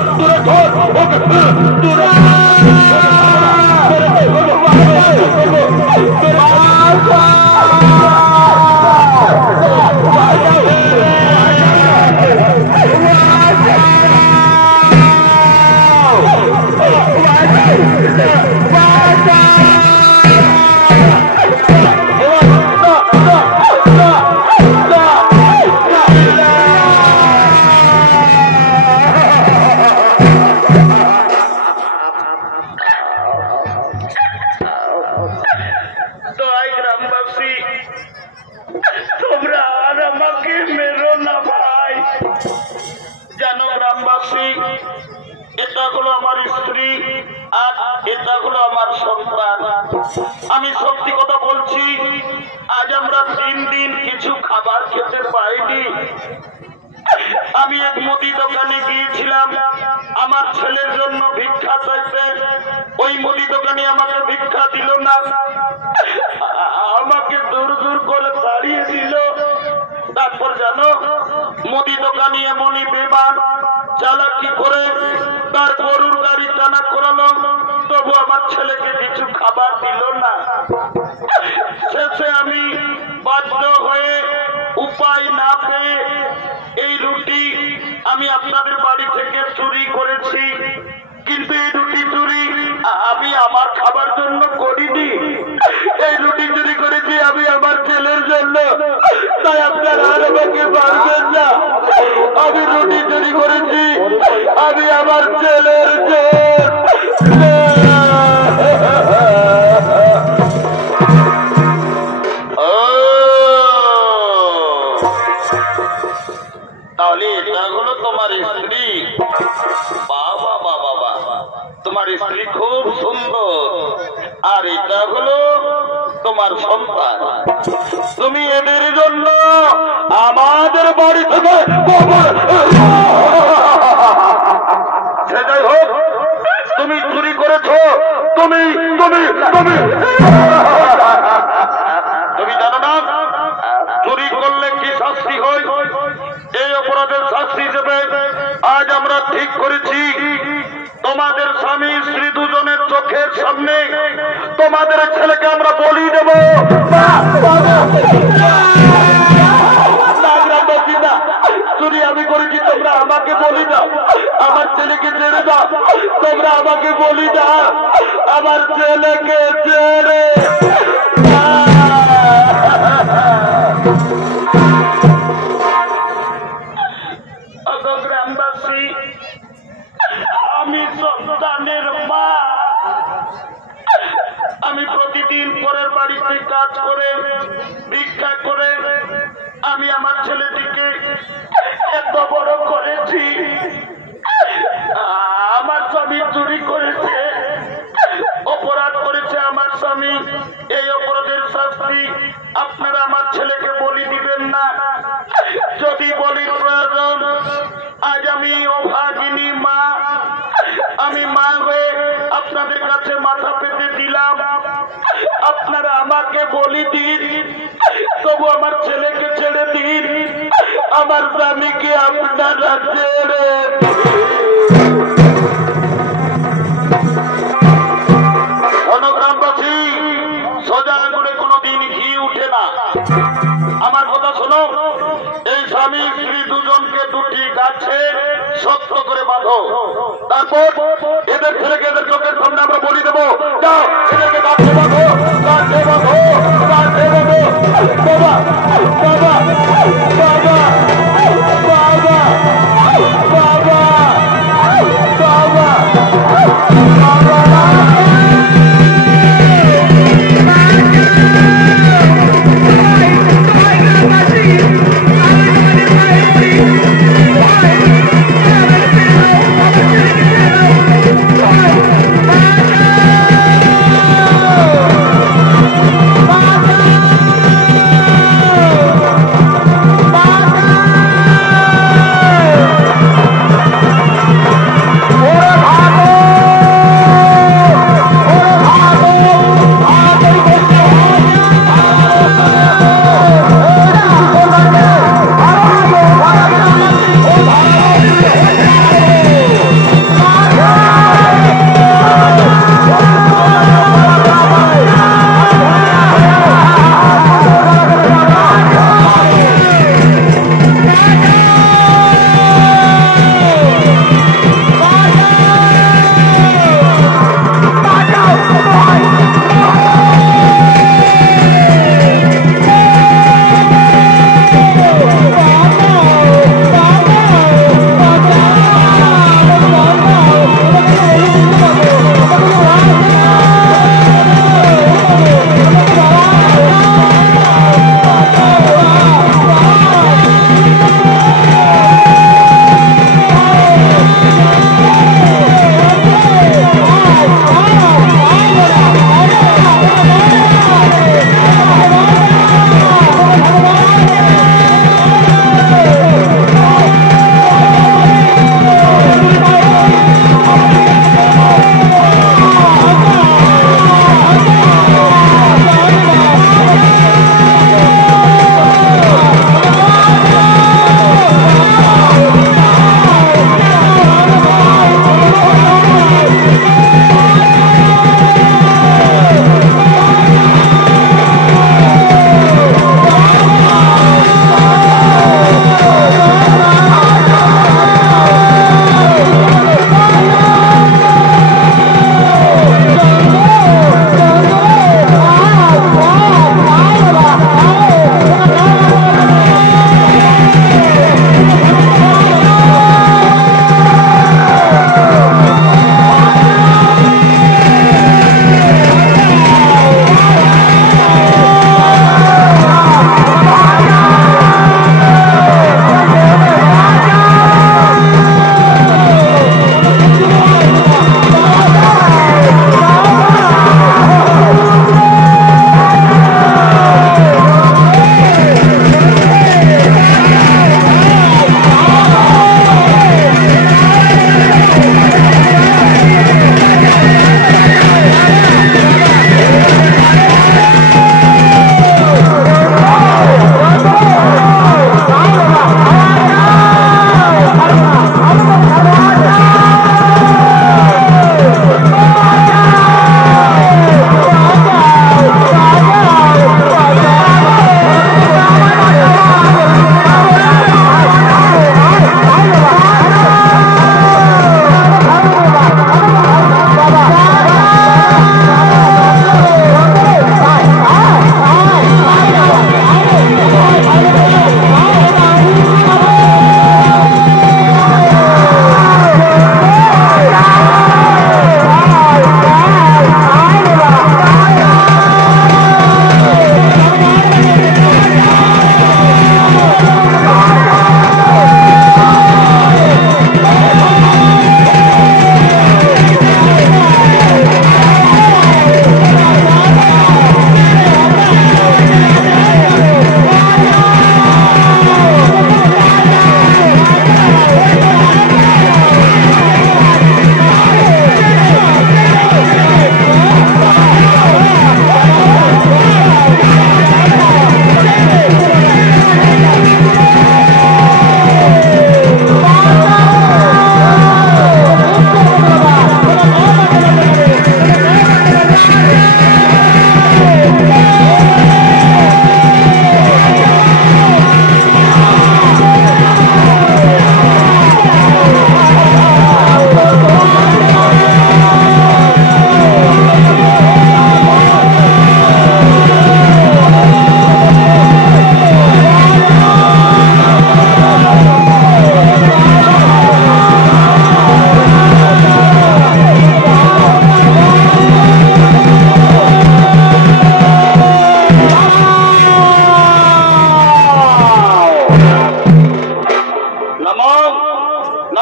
আমি সত্যি কথা বলছি, আজ আমরা 3 দিন কিছু খাবার খেতে পাইনি। আমি এক মুদি দোকানে গিয়েছিলাম আমার ছেলের জন্য ভিক্ষা চাইতে। ওই মুদি দোকানে আমাকে ভিক্ষা দিল না, আমাকে দূর দূর করে তাড়িয়ে দিল। তারপর জানো, মুদি দোকানি এমনই বেমান চালাকি করে তার গরুর গাড়ি টানা করালো, তবু আমার ছেলেকে কিছু খাবার দিল না। শেষে আমি বাধ্য হয়ে উপায় না পেয়ে এই রুটি আমি আপনাদের বাড়ি থেকে চুরি করেছি। কিন্তু এই রুটি চুরি আমি আমার খাবার জন্য করিনি, এই রুটি চুরি করেছি আমি আমার ছেলের জন্য। তাই আপনারা আর আমাকে পারবেন না। আমি রুটি চুরি করেছি আমি আমার ছেলের জন্য। তাহলে এটা হলো তোমার স্ত্রী? বাবা বাবা বাবা, তোমার স্ত্রী খুব সুন্দর। আর এটা হলো তোমার সন্তান। তুমি এদের জন্য আমাদের বাড়ি থেকে সেটাই হোক, তুমি চুরি করেছো। তুমি তুমি তুমি তুমি জানো না চুরি করলে কি শাস্তি হয়? এই অপরাধের শাস্তি হিসেবে আজ আমরা ঠিক করেছি, তোমাদের স্বামী স্ত্রী দুজনের চোখের সামনে তোমাদের ছেলেকে আমরা বলি দেব। চুরি আমি করেছি, তোমরা আমাকে বলি দাও। আমার ছেলেকে ছেড়ে দাও, তোমরা আমাকে বলি দাও। আমার ছেলেকে ছেড়ে গ্রামবাসী, আমি সন্তানের মা। আমি প্রতিদিন পরের বাড়িতে কাজ করে ভিক্ষা করে আমি আমার ছেলেটিকে এত বড় করেছি। আমার স্বামী চুরি করেছে, অপরাধ করেছে আমার স্বামী। এই অপরাধের শাস্তি আপনারা আমার ছেলেকে বলি দিবেন না। যদি বলির প্রয়োজন, আজ আমি অভাগিনী মা, আমি মা হয়ে আপনাদের কাছে মাথা পেতে দিলাম। আপনারা আমাকে বলি দিন, তবু আমার ছেলেকে ছেড়ে দিন। আমার স্বামীকে আপনারা ছেড়ে গ্রামবাসী, সোজা আঙুলে কোনোদিন ঘি উঠে না। আমার কথা শোনো, এই স্বামী স্ত্রী দুজনকে দুটি গাছে শক্ত করে বাঁধো। তারপর এদের ছেলেকে এদের চোখের সামনে আমরা বলি দেবো, যাও এদেরকে গাছে বাঁধো, গাছে বাঁধো, গাছে বাঁধো। বাবা বাবা বাবা বাবা বাবা বাবা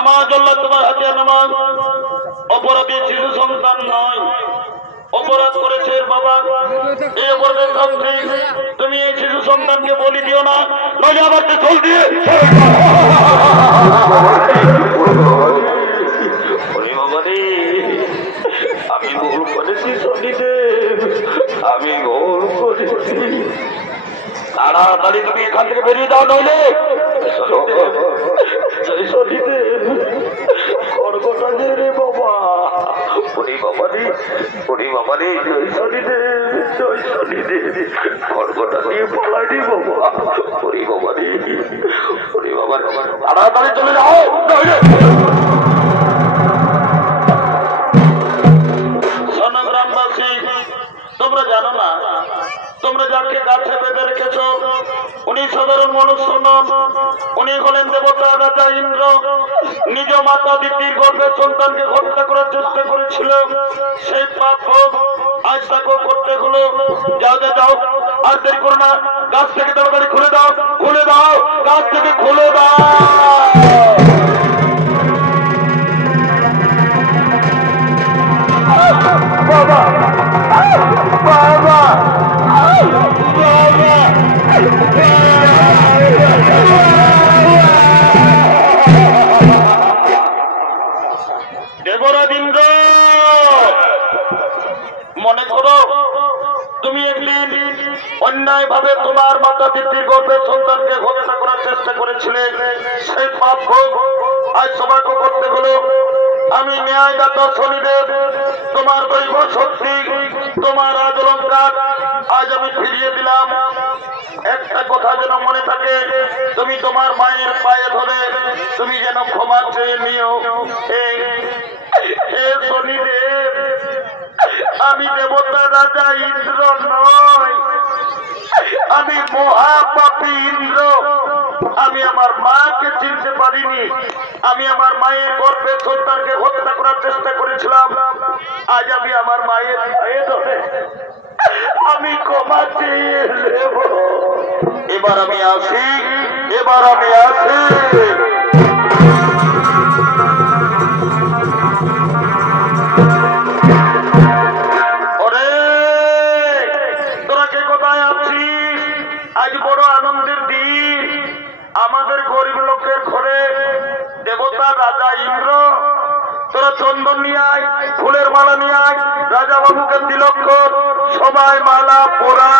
নামাজ আল্লাহ তোমার হাতে নামাজ। অপরাধী শিশু সন্তান নয়, অপরাধ করেছে বাবা। এই অপরাধের শাস্তি তুমি এই শিশু সন্তানকে বলি দিও না, নইলে আমাকে জল দিয়ে আমি ভুল করেছি শনিদেব, আমি ভুল করেছি। তাড়াতাড়ি তুমি এখান থেকে বেরিয়ে যাও, নইলে শনিদেব খড়গটা দে রে বাবা। ওরে বাবা রে, ওরে বাবা রে, জয় শনিদেব, জয় শনিদেব, খড়গটা দিয়ে পালাইনি বাবা। ওরে বাবা রে, ওরে বাবা, তাড়াতাড়ি চলে যাও নইলে। গ্রামবাসী, তোমরা জানো না, তোমরা যাকে গাছে বেঁধে রেখেছ উনি সাধারণ মনুষ্য নন, উনি হলেন দেবতা রাজা ইন্দ্র। নিজ মাতা দিদির গর্ভের সন্তানকে হত্যা করার চেষ্টা করেছিল, সেই পাপ ভোগ আজ তাকে করতে হলো। যাও যাও, আর দেরি করো না, গাছ থেকে তাড়াতাড়ি খুলে দাও, খুলে দাও, গাছ থেকে খুলে দাও। বাবা বাবা দেবরাজ ইন্দ্র, মনে করো তুমি একদিন অন্যায় ভাবে তোমার মাতা দিদির গর্ভের সন্তানকে হত্যা করার চেষ্টা করেছিলে, সেই পাপ ভোগ আজ তোমাকে করতে হলো। আমি ন্যায়দাতা শনিদেব, তোমার দৈব শক্তি, তোমার আজ অলঙ্কার আজ আমি ফিরিয়ে দিলাম। একটা কথা যেন মনে থাকে, তুমি তোমার মায়ের পায়ে ধরে তুমি যেন ক্ষমা চেয়ে নিও। হে শনিদেব, আমি দেবতা রাজা ইন্দ্র নয়, আমি মহাপাপী ইন্দ্র। আমি আমার মাকে চিনতে পারিনি, আমি আমার মায়ের গর্ভে সন্তানকে হত্যা করার চেষ্টা করেছিলাম। আজ আমি আমার মায়ের পায়ে ধরে আমি ক্ষমা চেয়ে নেব। এবার আমি আসি, এবার আমি আসি। ওরে তোরা কে কোথায় আছিস? আজ বড় আনন্দের দিন, আমাদের গরিব লোকের ঘরে দেবতা রাজা ইন্দ্র। তোরা চন্দন নিয়ে আয়, ফুলের মালা নিয়ে আয়, রাজা বাবুকে তিলক কর, সবাই মালা পোড়া।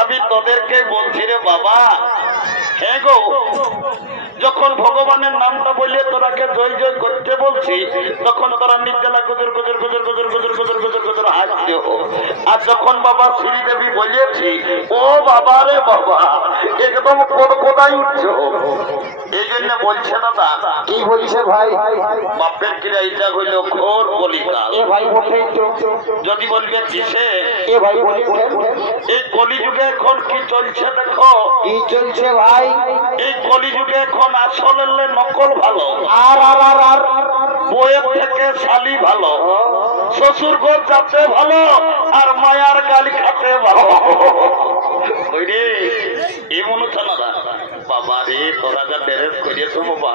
আমি তোদেরকে বলছি রে বাবা, হ্যাঁ গো, যখন ভগবানের নামটা বললে তোরাকে জয় জয় করতে বলছি, তখন তোরা নির্জলা গুজর গুজর গুজর গুজর গুজর গুজর গুজর উঠছো। আর যখন বাবা শ্রীদেবী বলেছি ও বাবা রে বাবা একদম কোথায় উঠছো। এই জন্য বলছে দাদা। কি বলছে ভাই? বাপের কিরা এটা হইল ঘোর কলিকাল। এ ভাই বলেই তো। যদি বলবে কিসে এ ভাই বলি এই কলিযুগে এখন কি চলছে দেখো। কি চলছে ভাই? এই কলিযুগে এখন আসলের নকল ভালো, আর আর আর আর বইয়ের থেকে শালি ভালো, শ্বশুর ঘর যাতে ভালো আর মায়ার গালি খাতে ভালো। ওই রে এমন হচ্ছে না বাবা রে, তোরা যা ড্রেস করিয়েছ বাবা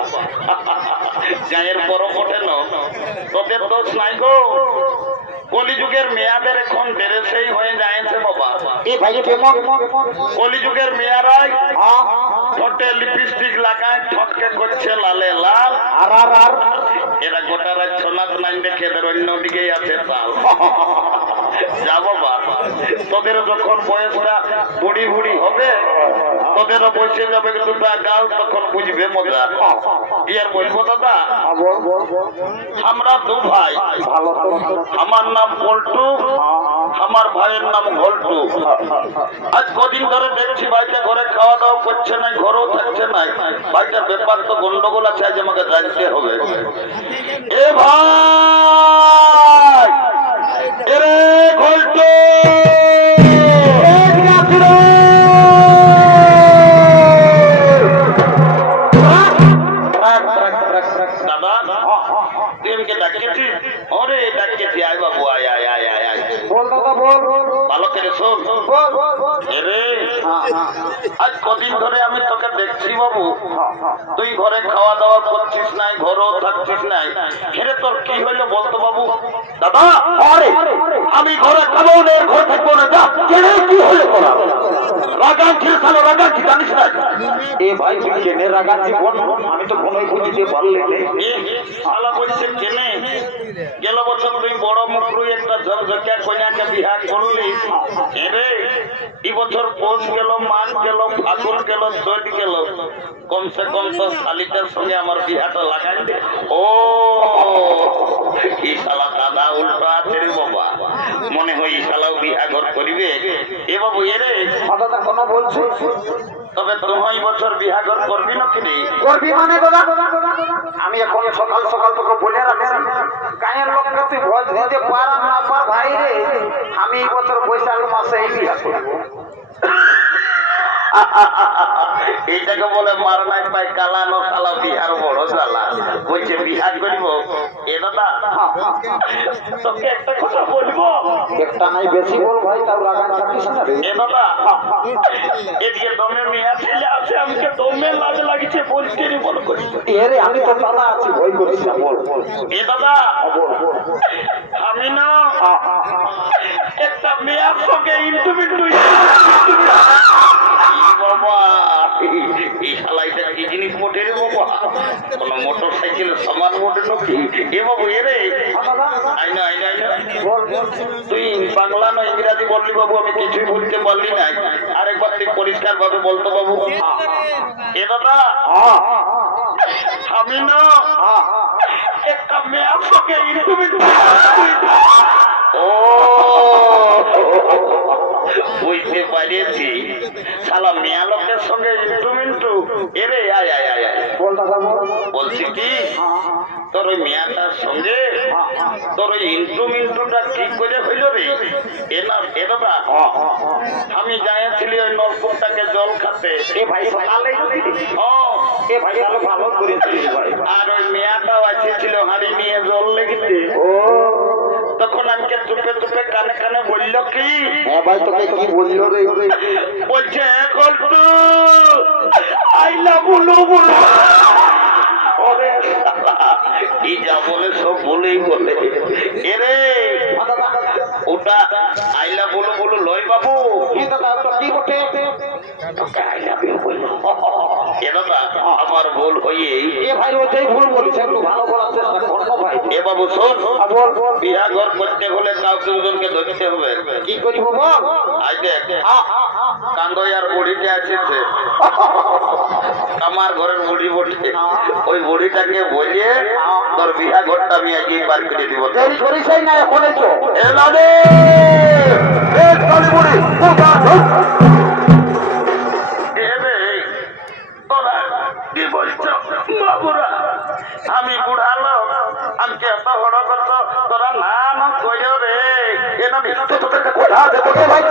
গায়ের পরব ওঠে না, তোদের দোষ নাই গো। কলিযুগের মেয়াদের এখন ড্রেসেই হয়ে যায়ছে বাবা। এ ভাই কেমন? কলিযুগের মেয়ারাই ঠোঁটে লিপস্টিক লাগায়, ঠটকে করছে লালে লাল। আর আর আর এরা গোটা রাত সোনাত নাই দেখে এদের অন্যদিকেই আছে তাল। যা বাবা, তোদের যখন বয়সটা বুড়ি বুড়ি হবে, তোদেরও বসে যাবে দুটা গাল, তখন বুঝবে মজা। কি আর বলবো দাদা, আমরা দু ভাই, আমার নাম পল্টু, আমার ভাইয়ের নাম ঘল্টু। আজ কদিন ধরে দেখছি ভাইটা ঘরে খাওয়া দাওয়া করছে না, ঘরেও থাকছে না। ভাইটার ব্যাপার তো গন্ডগোল আছে, আজ আমাকে জানতে হবে। এ ভাই, এরে ঘল্টু, দাদা তুই আমাকে ডাকিয়েছিস? ওরে ডাকিয়েছি, আয় বাবু আয় আয় আয় আয় আয়। বল দাদা বল। ভালো করে শোন। বল বল বল। এরে আজ কদিন ধরে আমি তোকে দেখছি বাবু, তুই ঘরে খাওয়া দাওয়া করছিস নাই, ঘরেও থাকছিস নাই। হেরে তোর কি হইলো বলতো বাবু? দাদা আরে আমি ঘরে খাবো না, ঘরে থাকবো না। যা কেন কি হলো তোরা? রাগাচ্ছিস সালো, রাগাচ্ছি জানিস না? এ ভাই তুই কেনে রাগাচ্ছি বল, আমি তো কোনোই বুঝিতে পারলি না। শালা বলছে কেনে? গেল বছর তুই বড় মুখরু একটা ঝকঝকিয়া কন্যাকে বিহা করলি। এরে এই বছর পৌষ গেল, মাঘ গেল, ফাগুন গেল, চৈত গেল, কমসে কম তো শালিটার সঙ্গে আমার বিহাটা লাগাই দে। ও এই শালা দাদা উল্টো আছে রে বাবা, মনে হয় এই শালাও বিহা ঘর করিবে। এ বাবু এরে দাদা কোনো বলছি, তবে তুই বছর বিহা ঘর করবি না কিনে? করবি মানে দাদা? আমি এখন সকাল সকাল তোকে বলে রাখছি, গায়ের লোককে তুই ভোজ দিতে পার না পার ভাই রে, আমি এই বছর বৈশাখ মাসে এই বিয়া করবো। এইটাকে বলে মার নাই পাই কালানো শালা বিহার বড় জ্বালা। বলছে বিহার করিব। এ দাদা তোকে একটা কথা বলবো, একটা নাই বেশি বল ভাই, তাও রাগান থাকিস না রে। এ দাদা এদিকে দমে মেয়া ছেলে আছে, আমাকে দমে লাজ লাগিছে, বলতে নি বল করি। এ রে আমি তো দাদা আছি, ভয় করিস না, বল বল। এ দাদা বল বল। আমি না একটা মেয়ার সঙ্গে ইন্টুমিন্টু বাবা, এই শালাইটা কি জিনিস মোটে রে বাবা? কোন মোটর সাইকেল সামান মোটে নাকি? এ বাবু এরে আইনা আইনা আইনা, তুই বাংলা না ইংরাজি বললি বাবু, আমি কিছুই বলতে পারলি না। আরেকবার তুই পরিষ্কার ভাবে বলতো বাবু। এ দাদা আমি না একটা মেয়ার সঙ্গে ইন্টুমিন্টু। ও বুঝতে পারিয়েছি, শালা মেয়া লোকের সঙ্গে ইন্টুমিন্টু। এরে আয় আয় আয় আয়। বল দাদা বল। বলছি কি, তোর ওই মেয়াটার সঙ্গে তোর ওই ইন্টুমিন্টুটা ঠিক করে হইল রে? এ না এ দাদা আমি যাইছিলি ওই নলকূপটাকে জল খাতে। এ ভাই সকালে ও এ ভাই তাহলে ভালো করেছিস ভাই। আর ওই মেয়াটাও আসেছিল হাড়ি নিয়ে জল লেগেছে। ও তখন আমাকে চুপে চুপে কানে কানে বললো কি, হ্যাঁ ভাই তোকে কি বললো রে? বলছে ঘল্টু আইলা বলো বলো। ওরে কি যা বলে সব বলেই বলে। এরে ওটা আইলা বলো বলো লয় বাবু, কি দাদা তো কি বটে? এ দাদা আমার ভুল হয়ে এ ভাই ওটাই ভুল বলিস, একটু ভালো বলার চেষ্টা কর না ভাই। এ বাবু শোন, বিয়া ঘর করতে হলে কাউকে দুজনকে ধরতে হবে। কি করিব আই দেখ কান্দয়ার বুড়িটা আছে, আমার ঘরের বুড়ি বটে, ওই বুড়িটাকে বলিয়ে তোর বিয়া ঘরটা আমি আজকে বার করে দিব। দেরি করিসই না, এখনই তো এলা রে এ কালী বুড়ি বুড়া কি বলছো বাবুরা? আমি বুড়া লোক, আমাকে এত বড় করছ তোরা নাম কইল রে। এটা তোদেরকে কথা দেবো ভাই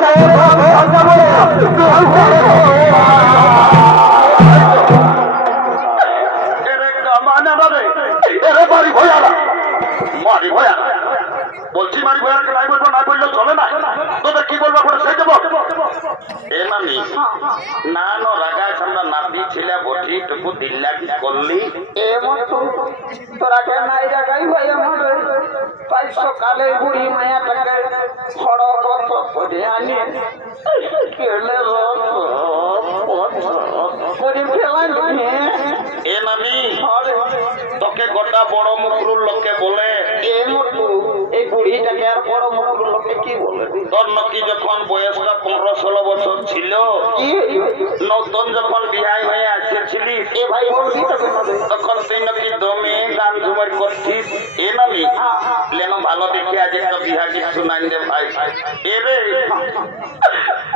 মারি ভয়ারা, মারি ভয়ারা বলছি, মারি ভয়ারকে নাই বলবো, না বললে চলে না। তোদের কি বলবো সেই দেবো। এ নানি না নো রাগায় আমরা নাতি ছিলা বটি টুকু দিল্লা কি করলি এমন তোরা কেন নাই রাগাই ভাই আমার তাই সকালে বুড়ি মায়াটাকে বড় কত করে আনি কেলে এ নানি তোকে গোটা বড় মুখরুর লোককে বলে এই বুড়িটাকে আর বড় মুখরুর লোককে কি বলে? তোর নাকি যখন বয়সটা 15-16 বছর ছিল, নতুন যখন বিহাই হয়ে আসছিলিস, এ ভাই বলছি তখন তুই নাকি দমে গান ঝুমার করছিস। এ নামি লেন ভালো দেখে আজ একটা বিহা গীত শুনাই দে ভাই। এ রে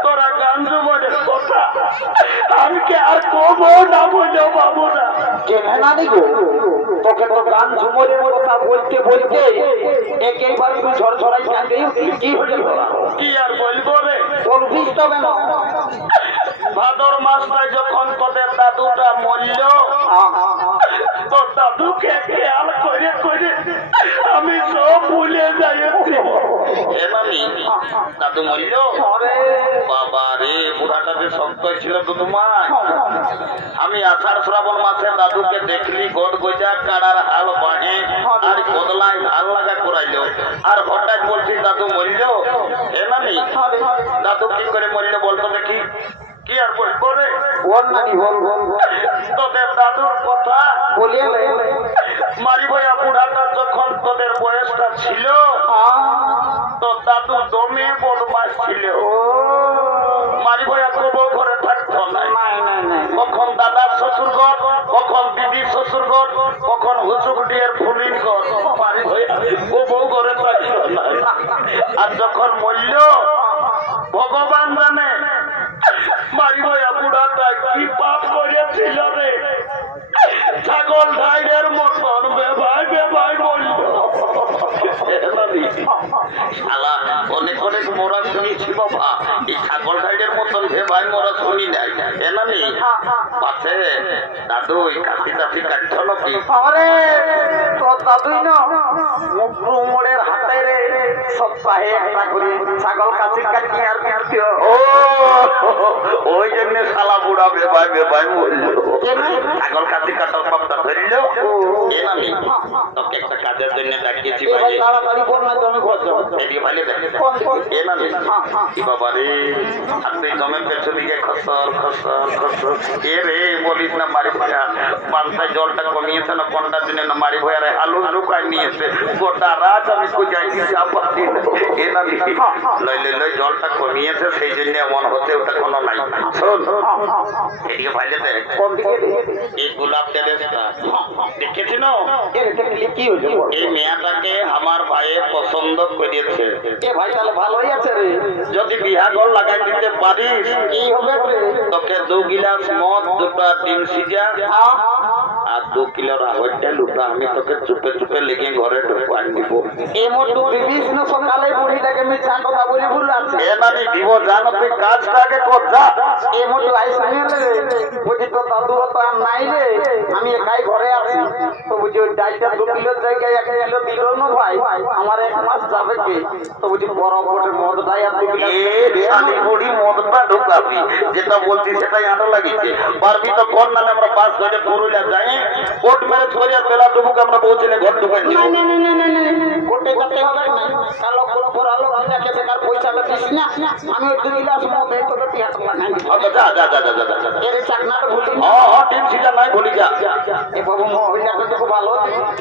তোরা গান ঝুমারের কথা আমাকে আর কবো না বুঝো বাবুরা। না দেখো তোকে তো গান ঝুমরের কথা বলতে বলতে একেবারে তুই ঝরঝরাই কাঁদে কি হয়ে গেল? কি আর বলবো রে, বলবিস তবে না। ভাদর মাসটায় যখন তোদের দাদুটা মরল, তোর দাদুকে খেয়াল করে করে আমি সব ভুলে যাইছি। দাদু মরল, বাবা রে বুড়াটা যে শক্ত ছিল দুদুমায়। আমি আষাঢ় শ্রাবণ মাসে দাদুকে দেখলি গোদ গোজা কাড়ার হাল বাঁহে আর বদলায় ধান লাগা করাইল, আর হঠাৎ বলছি দাদু মরল। এ নানি দাদু কি করে মরল বলতো দেখি? কি আর বলবো রে, তোদের দাদুর কথা বলিয়ে মারি ভয়া বুড়াটা যখন তোদের বয়সটা ছিল, তো দাদু দমে বদমাস ছিল। মারি ভয়া কবো ঘরে থাকতো না, কখন দাদার শ্বশুর ঘর, কখন দিদির শ্বশুর ঘর, কখন হুচুক ডিয়ের ফুলির ঘর। মারি ভয়া কবো ঘরে থাকতো না। আর যখন মরল ভগবান জানে মারি ভয়া বুড়াটা কি পাপ করেছিল রে। ছাগল ঢাইরের মতন বেভাই বেভাই বলল। অনেক অনেক মোরা শুনেছি বাবা, এই ছাগল ঢাইরের মতন বেভাই মোরা শুনি নাই। এনানি পাশে দাদু কাশি টাশি কাটছ নাকি? আরে তোর দাদুই না মোড়ের হাতে রে সপ্তাহে একটা করে ছাগল কাশি কাটি আর কাটছে। ও ওই জন্য শালা বুড়া বেভাই বেভাই বলল। ছাগল কাশি কাটার পাপটা ধরল। এ নানি তোকে একটা কাজের জন্য ডাকিয়েছি ভাই, তাড়াতাড়ি কর না তো আমি ঘর যাবো। ভালো দেখে এ নানি বাবা রে আপনি জমের পেছন দিকে খসল খসল খসল। এ রে বলিস না মারি ভয়া পান্তায় জলটা কমিয়েছে না কোনটা দিনে না মারি ভয়া রে আলু লুকায় নিয়েছে গোটা রাত আমি যাইছি চাপাচ্ছি। এ নানি লইলে লই জলটা কমিয়েছে সেই জন্য এমন হতে ওটা কোনো নাই। শোন এদিকে ভাইলে দেখ এই গোলাপ তেলেসটা দেখেছি না, কি হয়েছে? এই মেয়াটাকে আমার ভাইয়ে পছন্দ করেছে। এ ভাই তাহলে ভালোই আছে রে। যদি বিহাগর লাগাই দিতে পারিস কি হবে তোকে 2 গিলাস মদ, 2টা ডিম সিজা আর 2 কিলো রাহটা লুটা আমি তোকে চুপে চুপে লেগে ঘরে ঢুকাই দিব। এই মতো বিভিন্ন সকালে বুড়িটাকে মিথ্যা কথা বলে ভুল আছে। এ নানি দিব জানো তুই কাজটাকে কর যা। এই মতো আইস নিয়ে বুঝি তো দাদু তো আর নাই রে, আমি একাই ঘরে আছি। তো বুঝি ওই ডাইটা 2 কিলোর জায়গায় 1 কিলো দিল না ভাই, আমার 1 মাস যাবে কি? তো বুঝি বড় বড় মদ দাই আর 2 কিলো শালি বুড়ি মদটা ঢুকাবি, যেটা বলছি সেটাই আনো লাগিছে। পারবি তো কোন নামে আমরা বাস ধরে পুরুলিয়া যাই, কোর্ট মেরে ছড়িয়া বেলা ডুবুকে আমরা পৌঁছলে ঘর ঢুকাই দিব। কোটে কাটে হবে না, কালো কোট পরালো যাকে বেকার পয়সা পয়সাটা দিস না আমি ওই 2 গিলাস মদ এই তোকে 75 লাগাই দিই যা যা যা যা যা যা এর চাকনাটা ভুলি টিম সিটা নাই ভুলি যা এ বাবু মহিলা কিন্তু খুব ভালো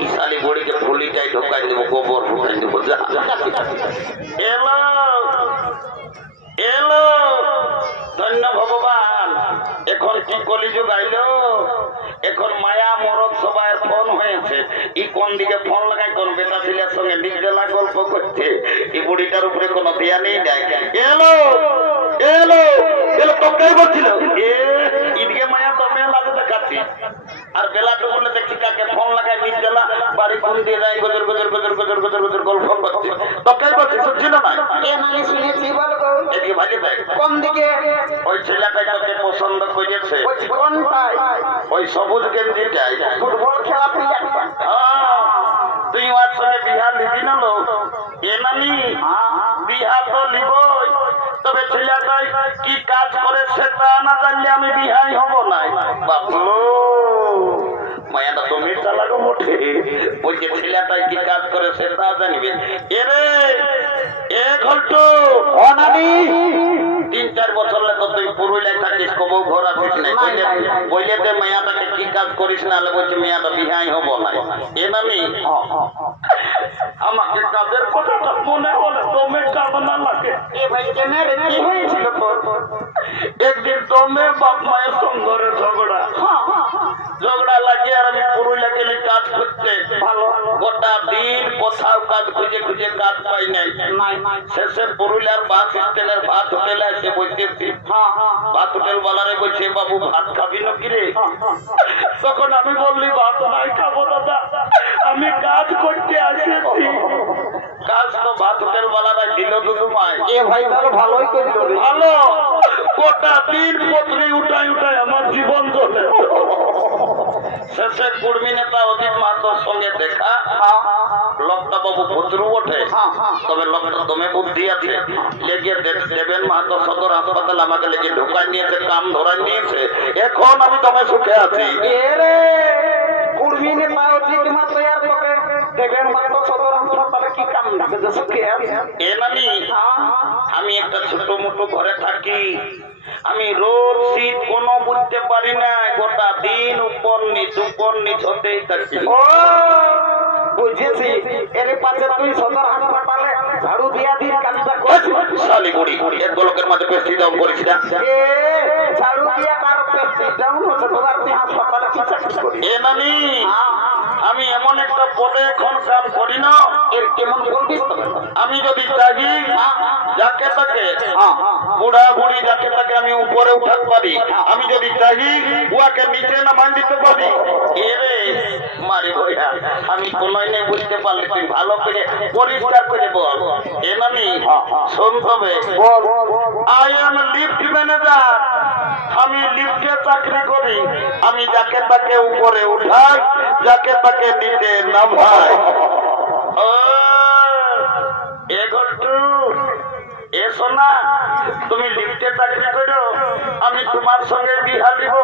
ইসালি বড়িকে ভুলিটাই ঢোকাই দেবো গোবর ঢোকাই দেবো যা এলো এলো ধন্য ভগবান এখন কি কলিযুগ আইলো এখন মায়া মরদ সবাই ফোন হয়েছে ই কোন দিকে ফোন লাগাই কোন বেটা ছেলের সঙ্গে নিজেলা গল্প করছে এই বুড়িটার উপরে কোনো দেয়া নেই নাই এলো এলো এলো তোকেই বলছিল ঈদকে মায়া তো মেয়ে লাগে দেখাচ্ছি আর বেলাটা বলে দেখছি কাকে ফোন লাগাই নিজেলা বাড়ি ফোন দিয়ে যায় গজর গজর গজর গজর গজর গজর গল্প করছে তোকেই বলছি শুনছিল না এ মানে শুনেছি বল গো এদিকে ভাজি দেয় কোন দিকে ওই ছেলেটাই তোকে পছন্দ করেছে কোনটাই ওই সবুজ গেঞ্জিটাই ফুটবল খেলা প্লেয়ারটা তুই ওর সঙ্গে বিহার নিবি না লো এ নানি বিহার তো নিবই তবে ছেলেটাই কি কাজ করে সেটা না জানলে আমি বিহাই হব না বাবু মায়াটা তুমি চালাগো মোটে বলছে ছেলেটাই কি কাজ করে সেটা জানিবে এরে এ ঘন্টু অনামি 3-4 বছর তো তুই পুরুলিয়ায় থাকিস কবু ঘর আসিস নাই বইলে দে মেয়াটাকে কি কাজ করিস না হলে বলছে মেয়াটা বিহাই হব না এ নামি আমাকে কাজের কথাটা মনে হলে দমে কাঁদনা লাগে এ ভাই কেনে রে কি হয়েছিল তোর একদিন দমে বাপ মায়ের সঙ্গে ঝগড়া লাগিয়ে আর আমি পুরুলিয়া গেলে কাজ করতে ভালো গোটা দিন কোথাও কাজ খুঁজে খুঁজে কাজ পাই নাই শেষে পুরুলিয়ার বাস স্ট্যান্ডের ভাত হোটেলে এসে বসেছি ভাত হোটেল বালারে বলছে বাবু ভাত খাবি না কিরে তখন আমি বললি ভাত নাই খাবো দাদা আমি কাজ করতে আসেছি কাজ তো ভাত হোটেল বালারা দিল দুধু মায় এ ভাই তাহলে ভালোই করলো ভালো গোটা দিন পত্নী উঠাই উঠাই আমার জীবন চলে শেষে কুর্মী নেতা অজিত মাহাতোর সঙ্গে দেখা লোকটা বাবু ভদ্রু ওঠে তবে লোকটা দমে বুদ্ধি আছে লেগে দেবেন মাহাতো সদর হাসপাতাল আমাকে লেগে ঢোকাই নিয়েছে কাম ধরাই নিয়েছে এখন আমি দমে সুখে আছি এরে কুর্মী নেতা অজিত মাহাতো আর তোকে দেবেন মাহাতো সদর হাসপাতালে কি কাম লাগে যে সুখে আছে এ নানি আমি একটা ছোট মোটো ঘরে থাকি আমি রোদ শীত কোনো বুঝতে পারি না গোটা দিন উপর নিচ হতেই থাকি ও বুঝেছি এর পাশে তুই সদর হাসপাতালে ঝাড়ু দিয়া দিয়ে কাজটা করছিস শালি বুড়ি এক গোলকের মাঝে পেস্টি দাম করিস না এ ঝাড়ু দিয়া কারো পেস্টি ডাউন হচ্ছে তোর তুই হাসপাতালে কি চাকরি করিস এ নানি আমি এমন একটা পদে এখন কাম করি না এর কেমন বলবিস তো আমি যদি চাহি যাকে তাকে বুড়া বুড়ি যাকে তাকে আমি উপরে উঠাতে পারি আমি যদি চাহি উহাকে নিচে নামাই দিতে পারি এরে মারি ভাইয়া আমি কোনোই নেই বুঝতে পারলি তুই ভালো করে পরিষ্কার করে বল এ নানি শোন তবে আই এম লিফট ম্যানেজার আমি লিফটে চাকরি করি আমি যাকে তাকে উপরে উঠাই যাকে তাকে নিচে নামাই এ ঘন্টু এ সোনা তুমি লিফটে চাকরি করো আমি তোমার সঙ্গে বিহা দিব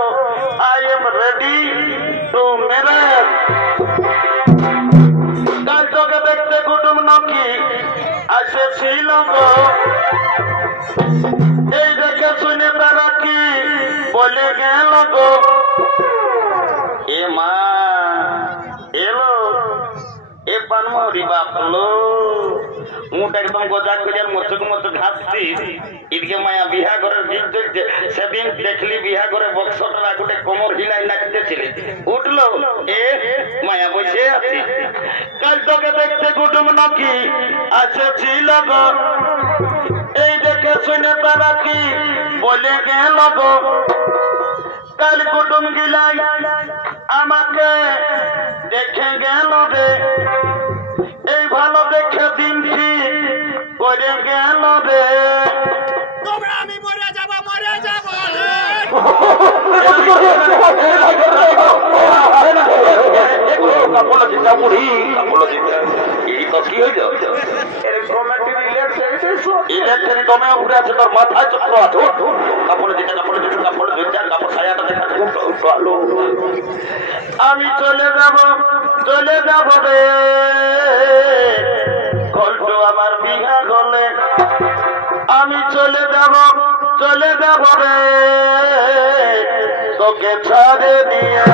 I am ready to marriage কাল তোকে দেখতে কুটুম নাকি আসেছিল গো এই দেখে শুনে তারা কি বলে গেল গো এ মা এলো এ পানমহরি বাপলো মুখ একদম গোজা করে মচুক মচুক হাসছি ঈদকে মায়া বিহা ঘরের ভিড় ধরছে সেদিন দেখলি বিহা ঘরে বক্সটা রাখুটে কোমর হিলাই নাচতেছিলি উঠলো এ মায়া বসে আছি কাল তোকে দেখতে কুটুম নাকি আসেছিল গো এই দেখে শুনে তারা কি বলে গেল গো কাল কুটুম গিলাই আমাকে দেখে গেল রে এই ভালো দেখে দিন করে গেল রে আমি মরে যাব কি হয়েছে ইলেকট্রিক দমে উঠে আছে তোর মাথায় চক্র আছে কাপড় দিতে কাপড় কাপড় ছায়াটা দেখা ভালো আমি চলে যাব রে ঘন্টু আমার বিঘা গলে আমি চলে যাব রে তোকে ছাড়ে দিয়ে